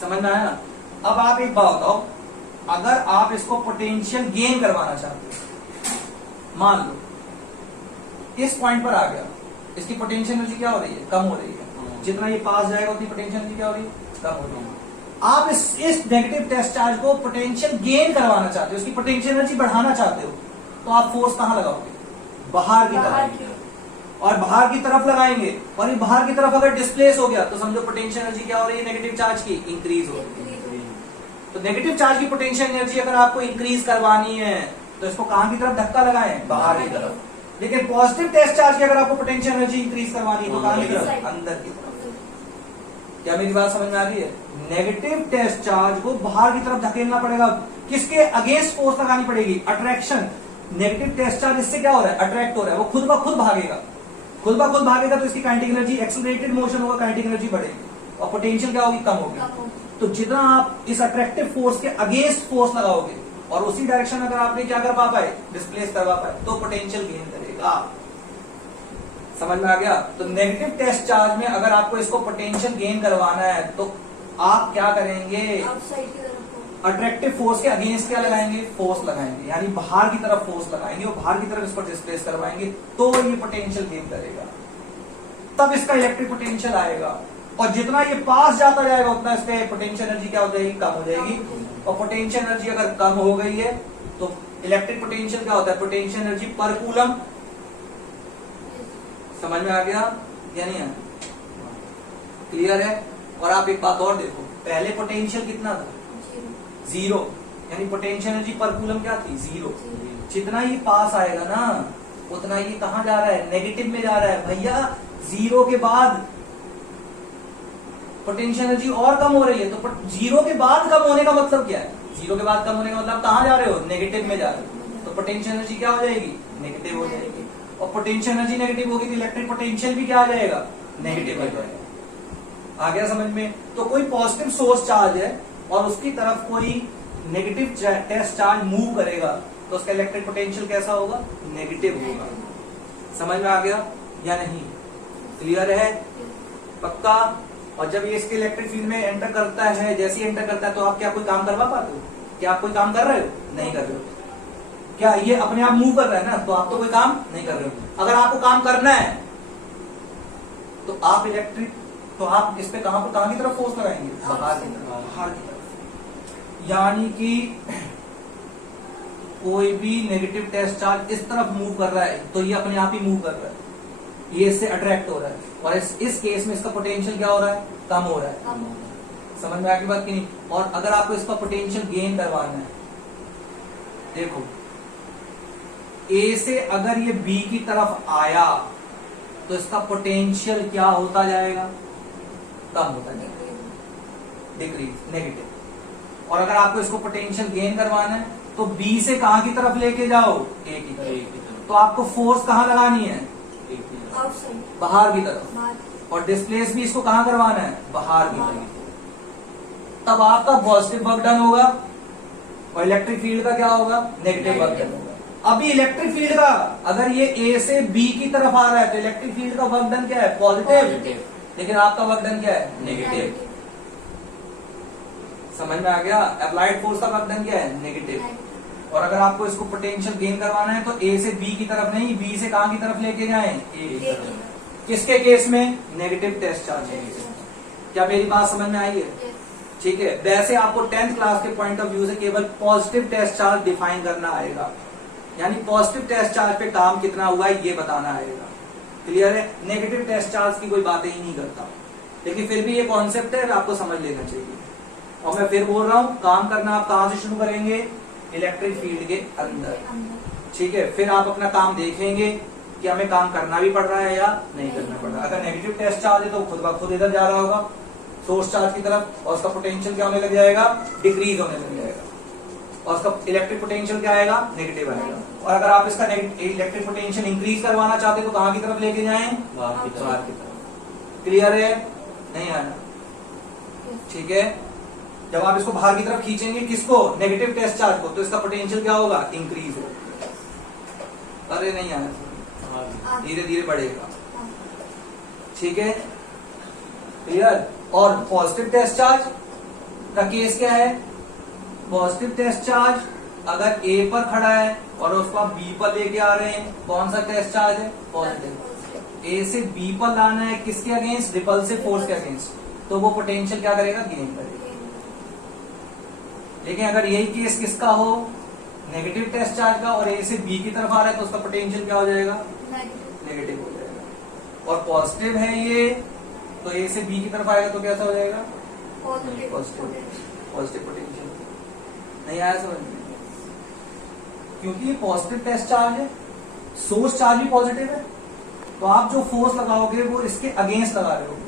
समझ में आया ना। अब आप एक बात बताओ, अगर आप इसको पोटेंशियल गेन करवाना चाहते हो, मान लो इस पॉइंट पर आ गया, इसकी पोटेंशियल एनर्जी क्या हो रही है, कम हो रही है। जितना ये पास जाएगा उतनी पोटेंशियल एनर्जी क्या हो रही है, कम हो रही है। आप इस नेगेटिव टेस्ट चार्ज को पोटेंशियल गेन करवाना चाहते हो, उसकी पोटेंशियल एनर्जी बढ़ाना चाहते हो, तो आप फोर्स कहां लगाओगे, बाहर की तरफ, और बाहर की तरफ लगाएंगे, और ये बाहर की तरफ अगर डिस्प्लेस हो गया तो समझो पोटेंशियल एनर्जी क्या हो रही है, नेगेटिव चार्ज की इंक्रीज हो रही है। तो नेगेटिव चार्ज की पोटेंशियल एनर्जी अगर आपको इंक्रीज करवानी है तो इसको कहां की तरफ धक्का लगाएं, बाहर की तरफ। लेकिन पॉजिटिव टेस्ट चार्ज की अगर आपको पोटेंशियल एनर्जी इंक्रीज करवानी है तो कहां की तरफ, अंदर की तरफ। क्या मेरी बात समझ में आ रही है। नेगेटिव टेस्ट चार्ज को बाहर की तरफ धकेलना पड़ेगा, किसके अगेंस्ट फोर्स लगानी पड़ेगी, अट्रैक्शन। नेगेटिव टेस्ट चार्ज इससे क्या हो रहा है, अट्रैक्ट हो रहा है, वो खुद ब खुद भागेगा, खुद ब खुद भागेगा तो इसकी काइनेटिक एनर्जी, एक्सेलरेटेड मोशन होगा, काइनेटिक एनर्जी बढ़ेगी और पोटेंशियल क्या होगी, कम होगी। तो जितना आप इस अट्रैक्टिव फोर्स के अगेंस्ट फोर्स लगाओगे और उसी डायरेक्शन अगर आपने क्या कर पा पाए, डिस्प्लेस करवा पाए, तो पोटेंशियल गेन करेगा। समझ में आ गया। तो नेगेटिव टेस्ट चार्ज में अगर आपको इसको पोटेंशियल गेन करवाना है तो आप क्या करेंगे, अट्रैक्टिव फोर्स के अगेंस्ट क्या लगाएंगे, फोर्स लगाएंगे, यानी बाहर की तरफ फोर्स लगाएंगे और बाहर की तरफ इसको डिस्प्लेस करवाएंगे, तो ये पोटेंशियल गेन करेगा, तब इसका इलेक्ट्रिक पोटेंशियल आएगा। और जितना ये पास जाता जाएगा उतना इसका पोटेंशियल एनर्जी क्या हो जाएगी, कम हो जाएगी। और पोटेंशियल एनर्जी अगर कम हो गई है तो इलेक्ट्रिक पोटेंशियल क्या होता है, पोटेंशियल एनर्जी पर कूलम। समझ में आ गया या नहीं आया, क्लियर है। और आप एक बात और देखो, पहले पोटेंशियल कितना था, 0, यानी पोटेंशियल एनर्जी पर कूलम क्या थी, 0। जितना ये पास आएगा ना उतना ये कहां जा रहा है, नेगेटिव में जा रहा है। भैया 0 के बाद पोटेंशियल एनर्जी और कम हो रही है, तो 0 के बाद कम होने का मतलब क्या है, 0 के बाद कम होने का मतलब कहां जा रहे हो, नेगेटिव में जा रहे हो, तो पोटेंशियल एनर्जी क्या हो जाएगी, नेगेटिव हो जाएगी। और पोटेंशियल एनर्जी नेगेटिव होगी तो इलेक्ट्रिक पोटेंशियल भी क्या आ जाएगा, नेगेटिव हो जाएगा। आ गया समझ में। तो कोई पॉजिटिव सोर्स चार्ज है और उसकी तरफ कोई नेगेटिव टेस्ट चार्ज मूव करेगा तो उसका इलेक्ट्रिक पोटेंशियल कैसा होगा? नेगेटिव होगा। समझ में आ गया या नहीं? क्लियर है? पक्का? और जब ये इसके इलेक्ट्रिक फील्ड में एंटर करता है, जैसे ही एंटर करता है तो आप क्या कोई काम करवा पाते हो? क्या आप कोई काम कर रहे हो? नहीं कर रहे हो। क्या ये अपने आप मूव कर रहा है ना, तो आप तो कोई काम नहीं कर रहे हो। अगर आपको काम करना है तो आप इस पे कहां की तरफ फोर्स लगाएंगे? बाहर की तरफ। यानी कि कोई भी नेगेटिव टेस्ट चार्ज इस तरफ मूव कर रहा है तो ये अपने आप ही मूव कर रहा है, ये इससे अट्रैक्ट हो रहा है, और इस केस में इसका पोटेंशियल क्या हो रहा है? कम हो रहा है। समझ में आ गई बात की नहीं? और अगर आपको इसका पोटेंशियल गेन करवाना है, देखो ए से अगर ये बी की तरफ आया तो इसका पोटेंशियल क्या होता जाएगा? कम होता जाएगा, डिक्रीज, नेगेटिव। और अगर आपको इसको पोटेंशियल गेन करवाना है तो बी से कहां की तरफ लेके जाओ? ए की तरफ। तो आपको फोर्स कहां लगानी है? आउटसाइड, बाहर की तरफ। बाहर। और डिस्प्लेस भी इसको कहां करवाना है? बाहर की तरफ। तब आपका पॉजिटिव वर्क डन होगा और इलेक्ट्रिक फील्ड का क्या होगा? नेगेटिव वर्क डन होगा। अभी इलेक्ट्रिक फील्ड का अगर ये ए से बी की तरफ आ रहा है तो इलेक्ट्रिक फील्ड का वर्क डन क्या है? पॉजिटिव। लेकिन आपका वर्क डन क्या है? नेगेटिव। समझ में आ गया? अप्लाइड फोर्स का वर्क डन क्या है? नेगेटिव। और अगर आपको इसको पोटेंशियल गेन करवाना है तो ए से बी की तरफ नहीं, बी से कहां की तरफ लेके जाएं? ए की तरफ। किसके केस में? नेगेटिव टेस्ट चार्ज है। क्या मेरी बात समझ में आई है? ठीक है। वैसे आपको 10th क्लास के पॉइंट ऑफ व्यू से केवल पॉजिटिव टेस्ट चार्ज डिफाइन करना आएगा, यानी पॉजिटिव टेस्ट चार्ज पे काम कितना हुआ है ये बताना आएगा। क्लियर है? नेगेटिव टेस्ट चार्ज की कोई बातें ही नहीं करता, लेकिन फिर भी ये कॉन्सेप्ट है, आपको समझ लेना चाहिए। और मैं फिर बोल रहा हूं, काम करना आप कहां से शुरू करेंगे? इलेक्ट्रिक फील्ड के अंदर। ठीक है। फिर आप अपना काम देखेंगे कि हमें काम करना भी पड़ रहा है या नहीं करना पड़ रहा है। अगर नेगेटिव टेस्ट चार्ज है तो खुद ब खुद इधर जा रहा होगा सोर्स चार्ज की तरफ, और उसका पोटेंशियल क्या होने लग जाएगा? डिक्रीज होने लग जाएगा, और उसका इलेक्ट्रिक पोटेंशियल क्या आएगा? नेगेटिव आएगा। और अगर आप इसका इलेक्ट्रिक पोटेंशियल इंक्रीज करवाना चाहते तो कहां की तरफ लेके जाएं? बाहर की तरफ। क्लियर है? नहीं आना? ठीक है। जब आप इसको बाहर की तरफ खींचेंगे, किसको? नेगेटिव टेस्ट चार्ज को, तो इसका पोटेंशियल क्या होगा? इंक्रीज होगा। अरे नहीं आना, धीरे धीरे बढ़ेगा। ठीक है। क्लियर? और पॉजिटिव टेस्ट चार्ज का केस क्या है? पॉजिटिव टेस्ट चार्ज अगर ए पर खड़ा है और उसको आप बी पर लेके आ रहे हैं, कौन सा टेस्ट चार्ज है? पॉजिटिव। ए से बी पर लाना है किसके अगेंस्ट? रिपल्सिव फोर्स के अगेंस्ट, तो वो पोटेंशियल क्या करेगा? गेन करेगा। लेकिन अगर यही केस किसका हो? नेगेटिव टेस्ट चार्ज का, और ए से बी की तरफ आ रहा है तो उसका पोटेंशियल क्या हो जाएगा? नेगेटिव हो जाएगा। और पॉजिटिव है ये, तो ए से बी की तरफ आएगा तो कैसा हो जाएगा? Positive potential. नहीं आया समझ में? क्योंकि ये पॉजिटिव टेस्ट चार्ज है, सोर्स चार्ज भी पॉजिटिव है, तो आप जो फोर्स लगाओगे वो इसके अगेंस्ट लगा रहे होगे।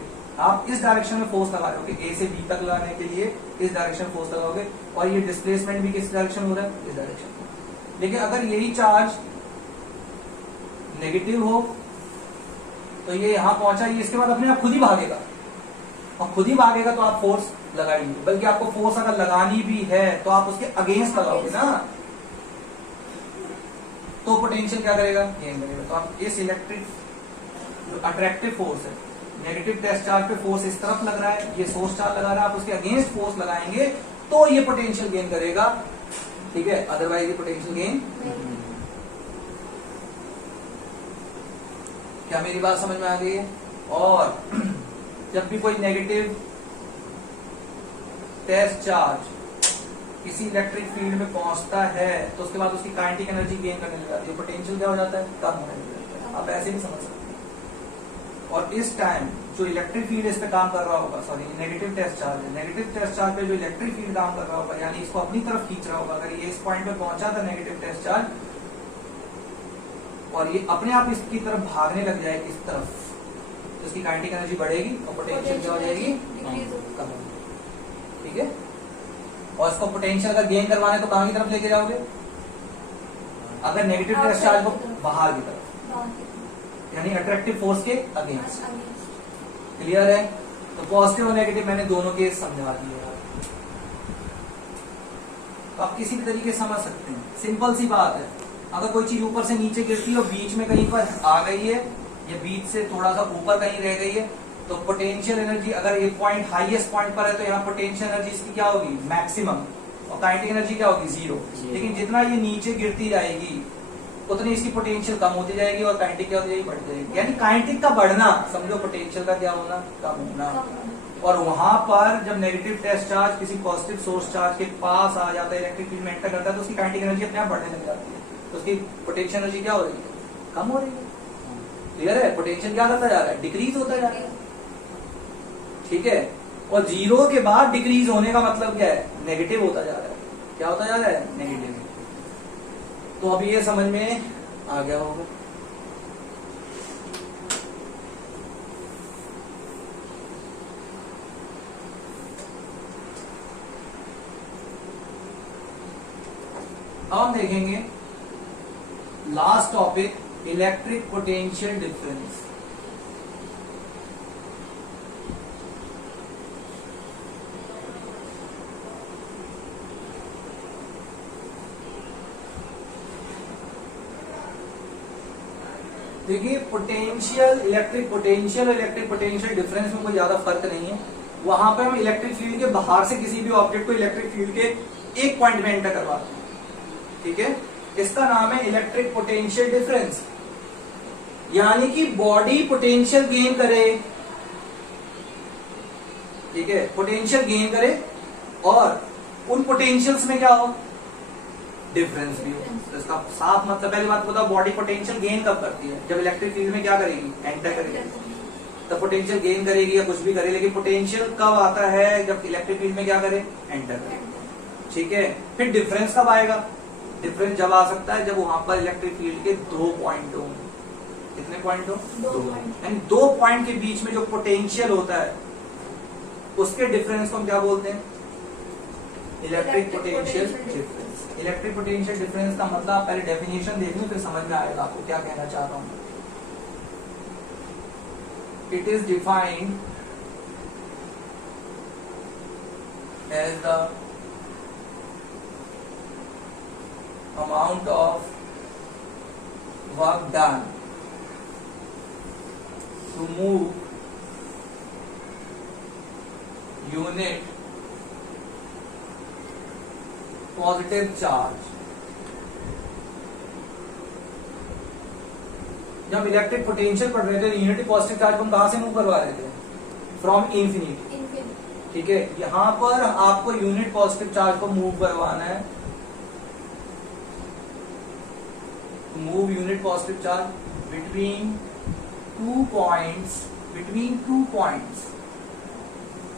आप इस डायरेक्शन में फोर्स लगा रहे होगे, ए से बी तक लाने के लिए इस डायरेक्शन फोर्स लगाओगे, और ये डिस्प्लेसमेंट भी किस डायरेक्शन हो रहा है? इस डायरेक्शन में। लेकिन अगर यही चार्ज नेगेटिव हो तो ये यहां पहुंचा, ये इसके बाद अपने आप खुद ही भागेगा, और खुद ही भागेगा तो आप फोर्स लगाएंगे। बल्कि आपको फोर्स अगर लगानी भी है तो आप उसके अगेंस्ट लगाओगे ना, तो पोटेंशियल क्या करेगा? गेन करेगा। तो आप इस इलेक्ट्रिक जो अट्रैक्टिव फोर्स है, नेगेटिव टेस्ट चार्ज पे फोर्स इस तरफ लग रहा है, ये सोर्स चार्ज लगा रहा है, आप उसके अगेंस्ट फोर्स लगाएंगे तो ये पोटेंशियल गेन करेगा। ठीक है? अदरवाइज ये पोटेंशियल गेन। क्या मेरी बात समझ में आ गई है? और जब भी कोई नेगेटिव टेस्ट चार्ज किसी इलेक्ट्रिक फील्ड में पहुंचता है तो उसके बाद उसकी काइनेटिक एनर्जी गेन करने लग जाती है, पोटेंशियल क्या हो जाता है? कम होने लग जाता है। आप ऐसे भी समझ सकते हैं। और इस टाइम जो इलेक्ट्रिक फील्ड इस पे काम कर रहा होगा, सॉरी नेगेटिव टेस्ट चार्ज है, नेगेटिव टेस्ट चार्ज पे जो इलेक्ट्रिक फील्ड काम कर रहा होगा, यानी इसको अपनी तरफ खींच रहा होगा, अगर ये इस पॉइंट पे पहुंचा था नेगेटिव टेस्ट चार्ज, और ये अपने आप इसकी तरफ भागने लग जाएगी इस तरफ, तो इसकी काइनेटिक एनर्जी बढ़ेगी और पोटेंशियल क्या हो जाएगी? कम होगी। ठीक है? और इसको पोटेंशियल का गेन करवाने तो कहां की तरफ लेके जाओगे? अगर नेगेटिव टेस्ट चार्ज को बाहर की तरफ, यानी अट्रैक्टिव फोर्स के अगेंस्ट। क्लियर है? तो पॉजिटिव और नेगेटिव मैंने दोनों केस समझा दिए। तो आप किसी भी तरीके से समझ सकते हैं, सिंपल सी बात है। अगर कोई चीज ऊपर से नीचे गिरती है और बीच में कहीं पर आ गई है या बीच से थोड़ा सा ऊपर कहीं रह गई है, तो पोटेंशियल एनर्जी अगर एक पॉइंट हाईएस्ट पॉइंट पर है तो यहाँ पोटेंशियल एनर्जी इसकी क्या होगी, मैक्सिमम, और काइनेटिक एनर्जी क्या होगी, 0। लेकिन जितना ये नीचे गिरती जाएगी उतनी इसकी पोटेंशियल कम होती जाएगी और काइनेटिक क्या होती जाएगी, बढ़ती जाएगी। यानी काइनेटिक का बढ़ना समझो पोटेंशियल का क्या होना, कम होना। और वहां पर जब नेगेटिव टेस्ट चार्ज किसी पॉजिटिव सोर्स चार्ज के पास आ जाता है, इलेक्ट्रिक फील्ड में एंटर करता है, तो उसकी काइनेटिक एनर्जी अपने आप बढ़ने लग जाती है, तो उसकी पोटेंशियल एनर्जी क्या हो रही है, कम हो रही है। क्लियर है? पोटेंशियल क्या करता जा रहा है, डिक्रीज होता जा रहा है। ठीक है, और 0 के बाद डिक्रीज होने का मतलब क्या है, नेगेटिव होता जा रहा है। क्या होता जा रहा है, नेगेटिव। तो अभी ये समझ में आ गया होगा। अब हम देखेंगे last topic, electric potential difference. देखिए पोटेंशियल, इलेक्ट्रिक पोटेंशियल और इलेक्ट्रिक पोटेंशियल डिफरेंस में कोई ज्यादा फर्क नहीं है। वहां पर हम इलेक्ट्रिक फील्ड के बाहर से किसी भी ऑब्जेक्ट को इलेक्ट्रिक फील्ड के एक पॉइंट में एंटर करवाते हैं। ठीक है, इसका नाम है इलेक्ट्रिक पोटेंशियल डिफरेंस। यानी कि बॉडी पोटेंशियल गेन करे, ठीक है, पोटेंशियल गेन करे और उन पोटेंशियल्स में क्या हो, डिफरेंस भी हो। तो इसका साफ मतलब, पहली बात बताओ, बॉडी पोटेंशियल गेन कब करती है, जब इलेक्ट्रिक फील्ड में क्या करेगी, एंटर करेगी, तो पोटेंशियल गेन करेगी या कुछ भी करे। लेकिन पोटेंशियल कब आता है, जब इलेक्ट्रिक फील्ड में क्या करे, एंटर करे। ठीक है, फिर डिफरेंस कब आएगा, डिफरेंस जब आ सकता है जब वहां पर इलेक्ट्रिक फील्ड के 2 पॉइंट हो। कितने पॉइंट हो, 2 पॉइंट। यानी 2 पॉइंट के बीच में जो पोटेंशियल होता है उसके डिफरेंस को हम क्या बोलते हैं, electric potential difference. Electric potential difference का मतलब आप पहले डेफिनेशन देख लो, फिर समझ में आएगा आपको क्या कहना चाहता हूं। It is defined as the amount of work done to move unit positive charge। जब इलेक्ट्रिक पोटेंशियल पढ़ रहे थे यूनिट पॉजिटिव चार्ज को हम कहां से मूव करवा रहे थे, फ्रॉम इंफिनिटी। ठीक है, यहां पर आपको यूनिट पॉजिटिव चार्ज को मूव करवाना है, move unit positive charge between 2 points,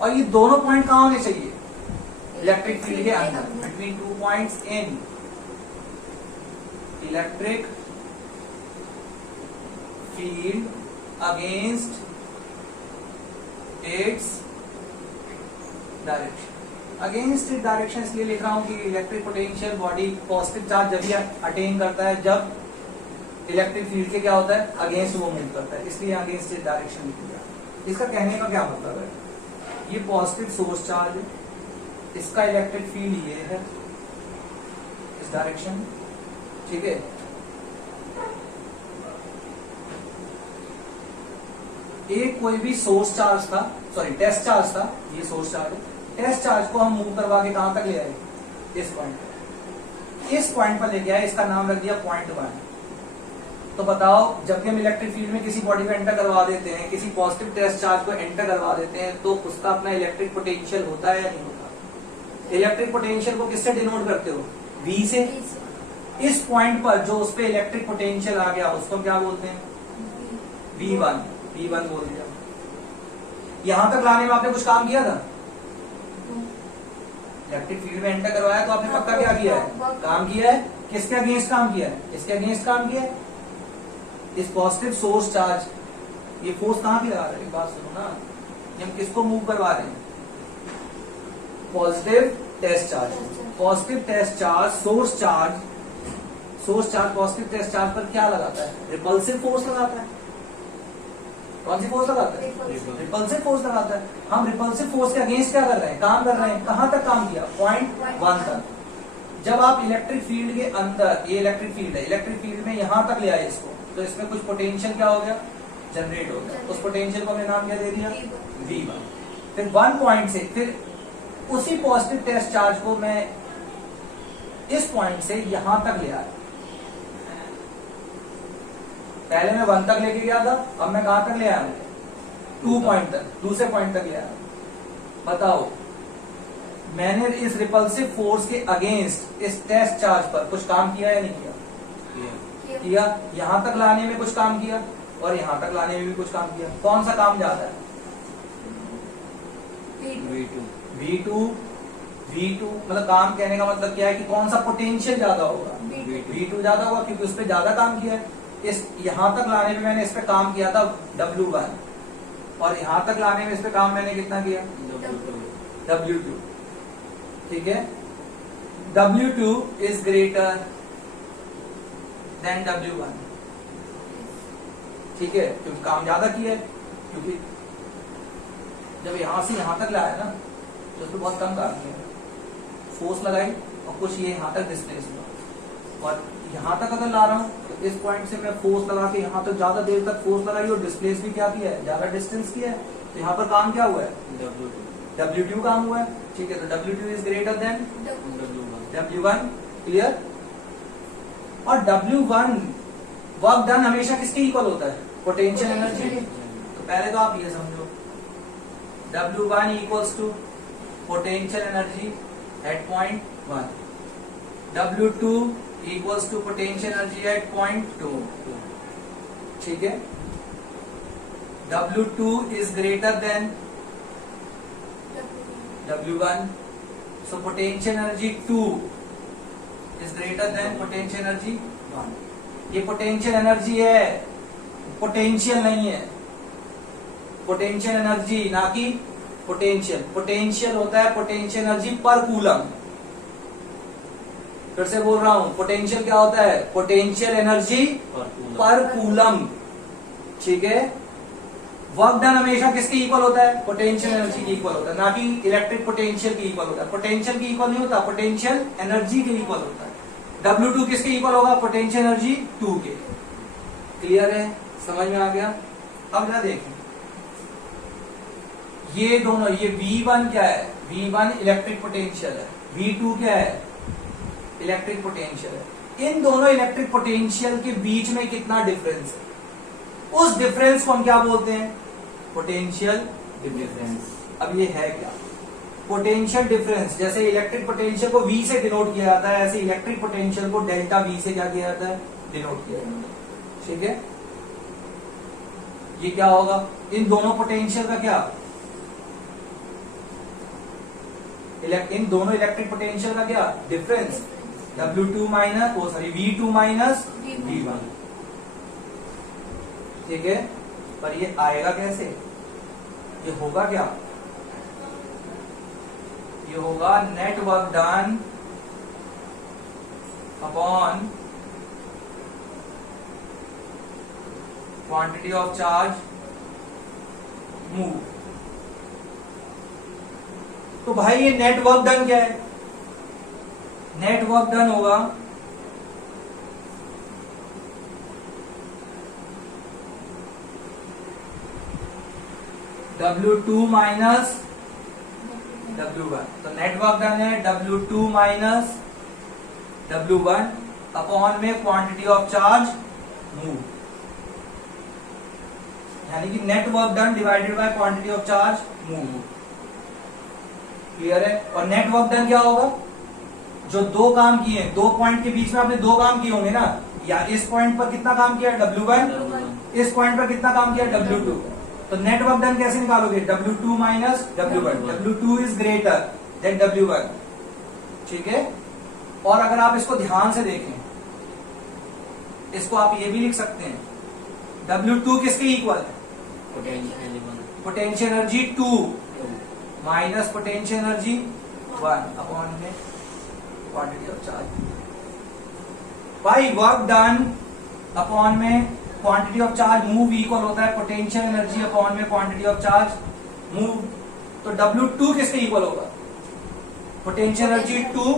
और ये दोनों पॉइंट कहां होने चाहिए, इलेक्ट्रिक फील्ड के अंदर, between 2 points in electric field against its direction। Against it direction इसलिए लिख रहा हूं कि electric potential body positive charge जब भी अटेन करता है जब इलेक्ट्रिक फील्ड के क्या होता है, अगेंस्ट वो मूव करता है, इसलिए अगेंस्ट इट डायरेक्शन लिख दिया। इसका कहने का क्या मतलब है, ये पॉजिटिव सोर्स चार्ज है, इसका इलेक्ट्रिक फील्ड ये है इस डायरेक्शन। ठीक है, एक कोई भी सोर्स चार्ज था, सॉरी टेस्ट चार्ज था, ये सोर्स चार्ज है, टेस्ट चार्ज को हम मूव करवा के कहां तक ले आए, इस पॉइंट पर, इस पॉइंट पर लेके आए, इसका नाम रख दिया पॉइंट 1। तो बताओ, जब भी हम इलेक्ट्रिक फील्ड में किसी बॉडी को एंटर करवा देते हैं, किसी पॉजिटिव टेस्ट चार्ज को एंटर करवा देते हैं, तो उसका अपना इलेक्ट्रिक पोटेंशियल होता है या नहीं होता। इलेक्ट्रिक पोटेंशियल को किससे डिनोट करते हो, V से। इस पॉइंट पर जो उस पर इलेक्ट्रिक पोटेंशियल आ गया उसको क्या बोलते हैं, V1 बोल दिया। यहां तक लाने में आपने कुछ काम किया था, इलेक्ट्रिक फील्ड में एंटर करवाया तो आपने पक्का क्या किया है, काम किया है। किसके अगेंस्ट काम किया है, इसके अगेंस्ट काम किया है। इस पॉजिटिव सोर्स चार्ज, ये फोर्स कहां पे लगा रहे हैं, बात सुनो ना, हम किसको मूव करवा रहे हैं, positive test charge. Positive test charge, source charge positive test charge पर क्या लगाता है, रिपल्सिव फोर्स लगाता है। कौन सी फोर्स लगाता है, रिपल्सिव फोर्स लगाता है। हम रिपल्सिव फोर्स के अगेंस्ट क्या कर रहे हैं, काम कर रहे हैं। कहां तक काम किया, पॉइंट 1 तक। जब आप इलेक्ट्रिक फील्ड के अंदर, ये इलेक्ट्रिक फील्ड है, इलेक्ट्रिक फील्ड में यहां तक ले आए इसको, तो इसमें कुछ पोटेंशियल क्या हो गया, जनरेट हो गया। उस पोटेंशियल को हमने नाम क्या दे दिया, V1। फिर 1 पॉइंट से फिर उसी पॉजिटिव टेस्ट चार्ज को मैं इस पॉइंट से यहां तक ले आया। पहले मैं 1 तक लेके गया था, अब मैं कहां तक ले आया हूं, 2 पॉइंट तक, दूसरे पॉइंट तक ले आया। बताओ मैंने इस रिपल्सिव फोर्स के अगेंस्ट इस टेस्ट चार्ज पर कुछ काम किया या नहीं किया? किया। यहां तक लाने में कुछ काम किया और यहां तक लाने में भी कुछ काम किया। कौन सा काम ज्यादा है? V2 मतलब काम कहने का मतलब क्या है कि कौन सा पोटेंशियल ज्यादा होगा? V2 ज्यादा होगा, क्योंकि उस पर ज्यादा काम किया है। इस यहां तक लाने में मैंने इस पे काम किया था W1, और यहां तक लाने में इस पे काम मैंने कितना किया? W2। ठीक है, W2 is greater than W1। ठीक है, क्योंकि काम ज्यादा किया है, क्योंकि जब यहां से यहां तक लाया ना तो उसमें बहुत कम काम किया, फोर्स लगाई और कुछ ये यहां तक डिस्प्लेस हुआ। और यहां तक अगर ला रहा हूं तो इस पॉइंट से मैं फोर्स लगा के यहां तक ज्यादा देर तक फोर्स लगाई और डिस्प्लेस भी क्या किया है, ज्यादा डिस्टेंस किया है, तो यहां पर काम क्या हुआ है? W2 काम हुआ है। ठीक है, तो W2 is greater than W1। Clear? और W1 वर्क डन हमेशा किसके इक्वल होता है? Potential energy. तो पहले तो आप ये समझो, W1 equals to potential energy at point 1, W2 equals to potential energy at point 2। ठीक है, W2 is greater than W1, so potential energy 2 is greater than potential energy 1। ये पोटेंशियल एनर्जी है, पोटेंशियल नहीं है, पोटेंशियल एनर्जी ना कि potential. Potential होता है पोटेंशियल एनर्जी पर कूलम। फिर से बोल रहा हूं, पोटेंशियल क्या होता है? पोटेंशियल एनर्जी पर कूलम। ठीक है, वर्क डन हमेशा किसके इक्वल होता है? पोटेंशियल एनर्जी के इक्वल होता है, ना कि इलेक्ट्रिक पोटेंशियल के इक्वल होता है। पोटेंशियल के इक्वल नहीं होता, पोटेंशियल एनर्जी के इक्वल होता है। W2 किसके इक्वल होगा? पोटेंशियल एनर्जी 2 के। क्लियर है? समझ में आ गया? अब जरा देखें ये दोनों, ये V1 क्या है? V1 इलेक्ट्रिक पोटेंशियल है, V2 क्या है? इलेक्ट्रिक पोटेंशियल है। इन दोनों इलेक्ट्रिक पोटेंशियल के बीच में कितना डिफरेंस है? उस डिफरेंस को हम क्या बोलते हैं? Potential difference. अब ये है क्या? Potential difference. जैसे इलेक्ट्रिक पोटेंशियल को V से डिनोट किया जाता है, ऐसे इलेक्ट्रिक पोटेंशियल को डेल्टा V से क्या किया जाता है? डिनोट किया जाता है। ठीक है, ये क्या होगा? इन दोनों पोटेंशियल का क्या? इन दोनों इलेक्ट्रिक पोटेंशियल का क्या difference? W2 minus V2 minus V1। ठीक है, पर ये आएगा कैसे? ये होगा क्या? ये होगा net work done upon quantity of charge move. तो भाई ये नेट वर्क डन क्या है? नेट वर्क डन होगा W2 माइनस W1। तो नेट वर्क डन है W2 माइनस W1 अपॉन में क्वांटिटी ऑफ चार्ज मूव, यानी कि net work done divided by quantity of charge move. Clear है? और नेट वर्क डन क्या होगा? जो दो काम किए, दो पॉइंट के बीच में आपने दो काम किए होंगे ना, या इस पॉइंट पर कितना काम किया? W1। इस पॉइंट पर कितना काम किया? W2। तो नेट वर्क डन कैसे निकालोगे? W2 minus W1। W2 is greater than W1। ठीक है, और अगर आप इसको ध्यान से देखें, इसको आप ये भी लिख सकते हैं, W2 किसके इक्वल है? Potential energy 2 minus potential energy 1 upon में क्वांटिटी ऑफ चार्ज। भाई वर्क डन अपॉन में quantity of charge move equal होता है पोटेंशियल एनर्जी अपॉन में क्वांटिटी ऑफ चार्ज मूव। तो W2 किसके इक्वल होगा? पोटेंशियल एनर्जी 2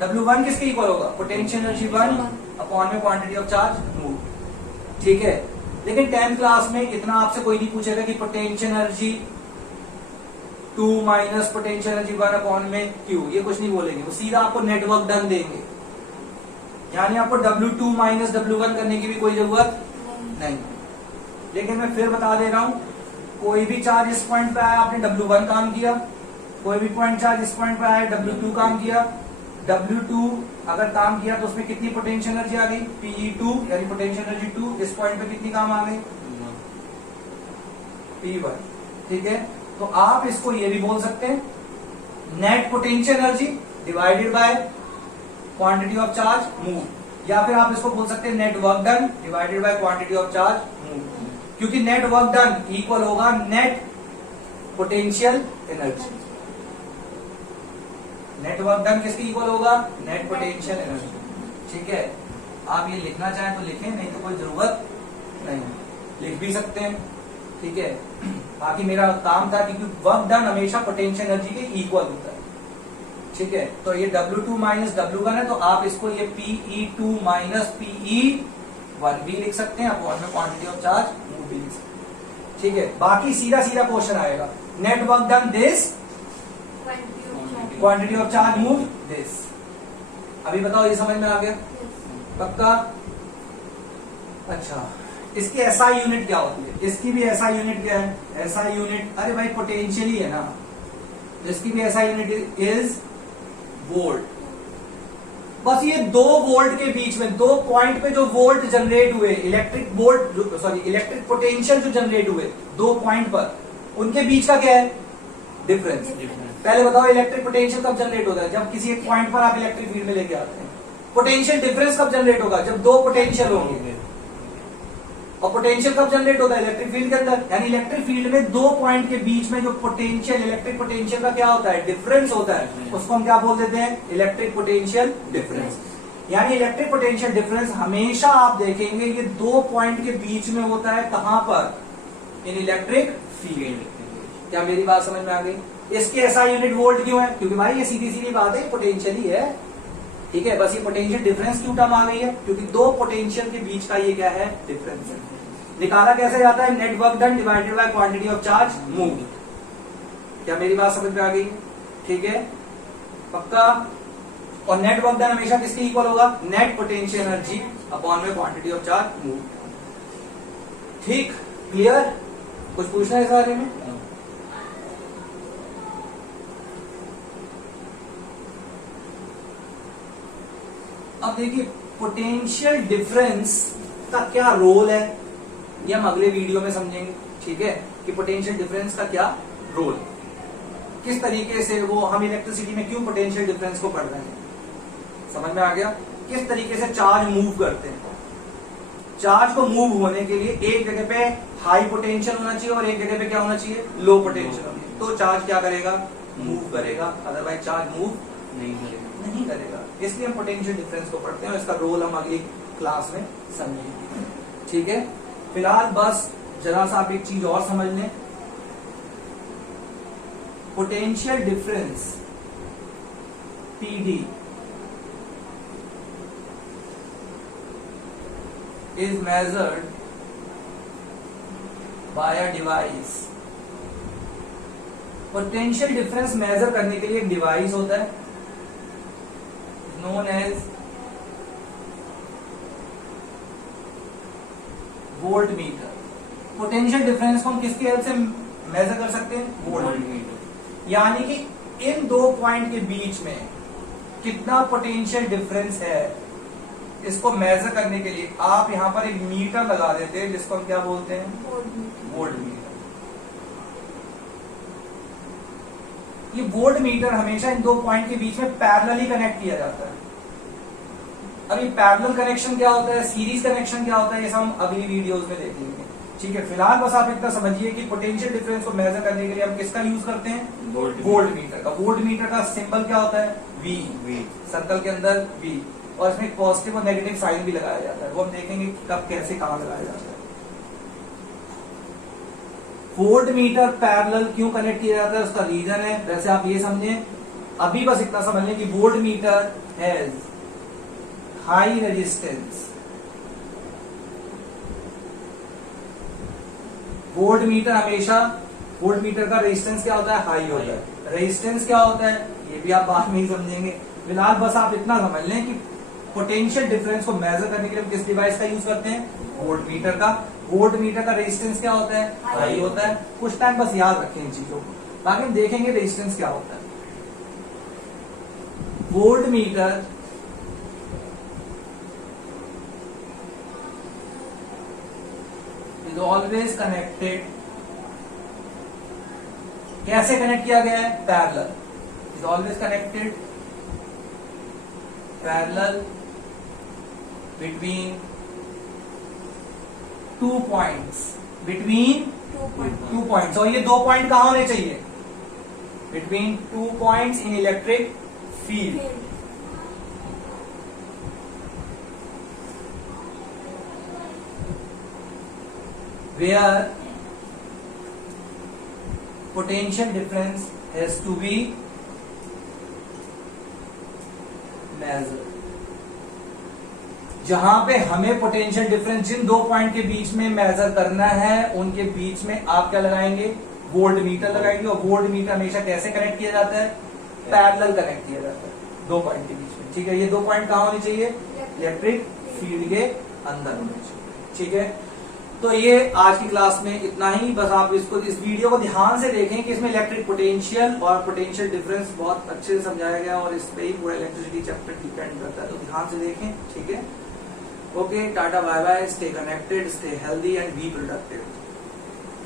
W1 किसके इक्वल होगा? पोटेंशियल एनर्जी 1 अपॉन में क्वांटिटी ऑफ चार्ज मूव। ठीक है, लेकिन 10th क्लास में इतना आपसे कोई नहीं पूछेगा कि potential energy 2 minus potential energy 1 upon में Q, ये कुछ नहीं बोलेंगे, वो सीधा आपको नेटवर्क डन देंगे। यानी आपको W2 माइनस W1 करने की भी कोई जरूरत नहीं। लेकिन मैं फिर बता दे रहा हूं, कोई भी चार्ज इस पॉइंट पे आया, आपने W1 काम किया, कोई भी पॉइंट चार्ज इस पॉइंट पे आया, W2 काम किया। W2 अगर काम किया तो उसमें कितनी पोटेंशियल एनर्जी आ गई? Pe2, यानी पोटेंशियल एनर्जी 2। इस पॉइंट पे कितनी काम आ गई? P1। ठीक है, तो आप इसको ये भी बोल सकते हैं, net potential energy divided by quantity of charge move, या फिर आप इसको बोल सकते हैं net work done divided by quantity of charge move, क्योंकि नेट वर्क डन इक्वल होगा net potential energy. Net work done किसके इक्वल होगा? Net potential energy. ठीक है, आप ये लिखना चाहें तो लिखें, नहीं तो कोई जरूरत नहीं, लिख भी सकते हैं। ठीक है, बाकी मेरा काम था क्योंकि वर्क डन हमेशा पोटेंशियल एनर्जी के इक्वल होता है। ठीक है, तो ये W2 माइनस W1 है, तो आप इसको ये Pe2 माइनस Pe1 भी लिख सकते हैं, अपॉन में क्वांटिटी ऑफ चार्ज मूव भी लिख सकते हैं। ठीक है, बाकी सीधा सीधा क्वेश्चन आएगा, net work done this, quantity of charge move this. अभी बताओ ये समझ में आ गया? पक्का? अच्छा, इसकी एसआई यूनिट क्या होती है? इसकी भी एसआई यूनिट क्या है? एसआई यूनिट, अरे भाई पोटेंशियल ही है ना, इसकी भी एसआई यूनिट इज वोल्ट। बस ये 2 वोल्ट के बीच में, 2 पॉइंट पे जो वोल्ट जनरेट हुए, electric volt sorry electric potential जो जनरेट हुए 2 पॉइंट पर, उनके बीच का क्या है? डिफरेंस। पहले बताओ इलेक्ट्रिक पोटेंशियल कब जनरेट होता है? जब किसी एक पॉइंट पर आप इलेक्ट्रिक फील्ड में लेके आते हैं। पोटेंशियल डिफरेंस कब जनरेट होगा? जब 2 पोटेंशियल होंगे। और पोटेंशियल कब जनरेट होता है? इलेक्ट्रिक फील्ड के अंदर। यानी इलेक्ट्रिक फील्ड में 2 पॉइंट के बीच में जो पोटेंशियल, इलेक्ट्रिक पोटेंशियल का क्या होता है? डिफरेंस होता है, उसको हम क्या बोल देते हैं? Electric potential difference. यानी इलेक्ट्रिक पोटेंशियल डिफरेंस हमेशा आप देखेंगे ये 2 पॉइंट के बीच में होता है। कहां पर? इन इलेक्ट्रिक फील्ड। क्या मेरी बात समझ में आ गई? इसकी एसआई यूनिट वोल्ट क्यों है? क्योंकि भाई ये सीधी सीधी बात है, पोटेंशियल ही है। ठीक है, बस ये पोटेंशियल डिफरेंस क्यों टर्म आ गई है? क्योंकि 2 पोटेंशियल के बीच का ये क्या है? डिफरेंस है। निकाला कैसे जाता है? Net work done divided by quantity of charge move. क्या मेरी बात समझ में आ गई? ठीक है, पक्का? और नेट वर्क डन हमेशा किसके इक्वल होगा? नेट पोटेंशियल एनर्जी अपॉन में क्वांटिटी ऑफ चार्ज मूव। ठीक, क्लियर? कुछ पूछना है इस बारे में? अब देखिए पोटेंशियल डिफरेंस का क्या रोल है, ये हम अगले वीडियो में समझेंगे। ठीक है, कि पोटेंशियल डिफरेंस का क्या रोल, किस तरीके से वो हम इलेक्ट्रिसिटी में क्यों पोटेंशियल डिफरेंस को पढ़ रहे हैं। समझ में आ गया? किस तरीके से चार्ज मूव करते हैं। चार्ज को मूव होने के लिए एक जगह पे हाई पोटेंशियल होना चाहिए और एक जगह पे क्या होना चाहिए? लो पोटेंशियल होनी चाहिए। तो चार्ज क्या करेगा? मूव करेगा, अदरवाइज चार्ज मूव नहीं करेगा। इसलिए हम पोटेंशियल डिफरेंस को पढ़ते हैं और इसका रोल हम अगली क्लास में समझेंगे। ठीक है, फिलहाल बस जरा सा आप एक चीज और समझ लें, potential difference PD is measured by a device। Potential difference measure करने के लिए एक डिवाइस होता है known as voltmeter. Potential difference को हम किसकी हेल्प से मेजर कर सकते हैं? Voltmeter. यानी कि इन 2 पॉइंट के बीच में कितना पोटेंशियल डिफरेंस है, इसको मेजर करने के लिए आप यहां पर एक मीटर लगा देते हैं, जिसको हम क्या बोलते हैं? Volt meter. ये वोल्ट मीटर हमेशा इन 2 पॉइंट के बीच में पैरेलली कनेक्ट किया जाता है। अब ये पैरेलल कनेक्शन क्या होता है, सीरीज कनेक्शन क्या होता है, ये सब हम अगली वीडियोस में देखेंगे। ठीक है, फिलहाल बस आप इतना समझिए कि पोटेंशियल डिफरेंस को मेजर करने के लिए हम किसका यूज करते हैं? वोल्ट मीटर का। वोल्ट मीटर का सिंबल क्या होता है? V। सर्कल के अंदर V, और इसमें एक पॉजिटिव और नेगेटिव साइन भी लगाया जाता है, वो हम देखेंगे कब कैसे कहां लगाया जाता है। वोल्ट मीटर पैरेलल क्यों कनेक्ट किया जाता है, उसका रीजन है। वैसे आप ये समझें अभी बस इतना समझ लें कि volt meter has high resistance. Volt meter हमेशा, वोल्ट मीटर का रेजिस्टेंस क्या होता है? हाई होता है। रेजिस्टेंस क्या होता है ये भी आप बाद में ही समझेंगे। फिलहाल बस आप इतना समझ लें कि पोटेंशियल डिफरेंस को मेजर करने के लिए हम किस डिवाइस का यूज करते हैं? वोल्ट मीटर का। वोल्ट मीटर का रेजिस्टेंस क्या होता है? हाई होता है। कुछ टाइम बस याद रखें इन चीजों को, बाकी हम देखेंगे रेजिस्टेंस क्या होता है। Volt meter is always connected, कैसे कनेक्ट किया गया है? Parallel. Is always connected parallel between two points, between 2 two points. और ये 2 पॉइंट कहां होने चाहिए? Between 2 points in electric field. Where potential difference has to be measured। जहां पे हमें पोटेंशियल डिफरेंस जिन 2 पॉइंट के बीच में मेजर करना है, उनके बीच में आप क्या लगाएंगे? वोल्ट मीटर लगाएंगे। और वोल्ट मीटर हमेशा कैसे कनेक्ट किया जाता है? पैरेलल कनेक्ट किया जाता है 2 पॉइंट के बीच में। ठीक है, ये 2 पॉइंट कहां होने चाहिए? इलेक्ट्रिक फील्ड के अंदर होने चाहिए। ठीक है, तो ये आज की क्लास में इतना ही। बस आप इसको, इस वीडियो को ध्यान से देखें कि इसमें इलेक्ट्रिक पोटेंशियल और पोटेंशियल डिफरेंस बहुत अच्छे से समझाया गया और इस पे ही पूरा इलेक्ट्रिसिटी चैप्टर डिपेंड करता है, तो ध्यान से देखें। ठीक है, okay, tata, bye bye, stay connected, stay healthy and be productive.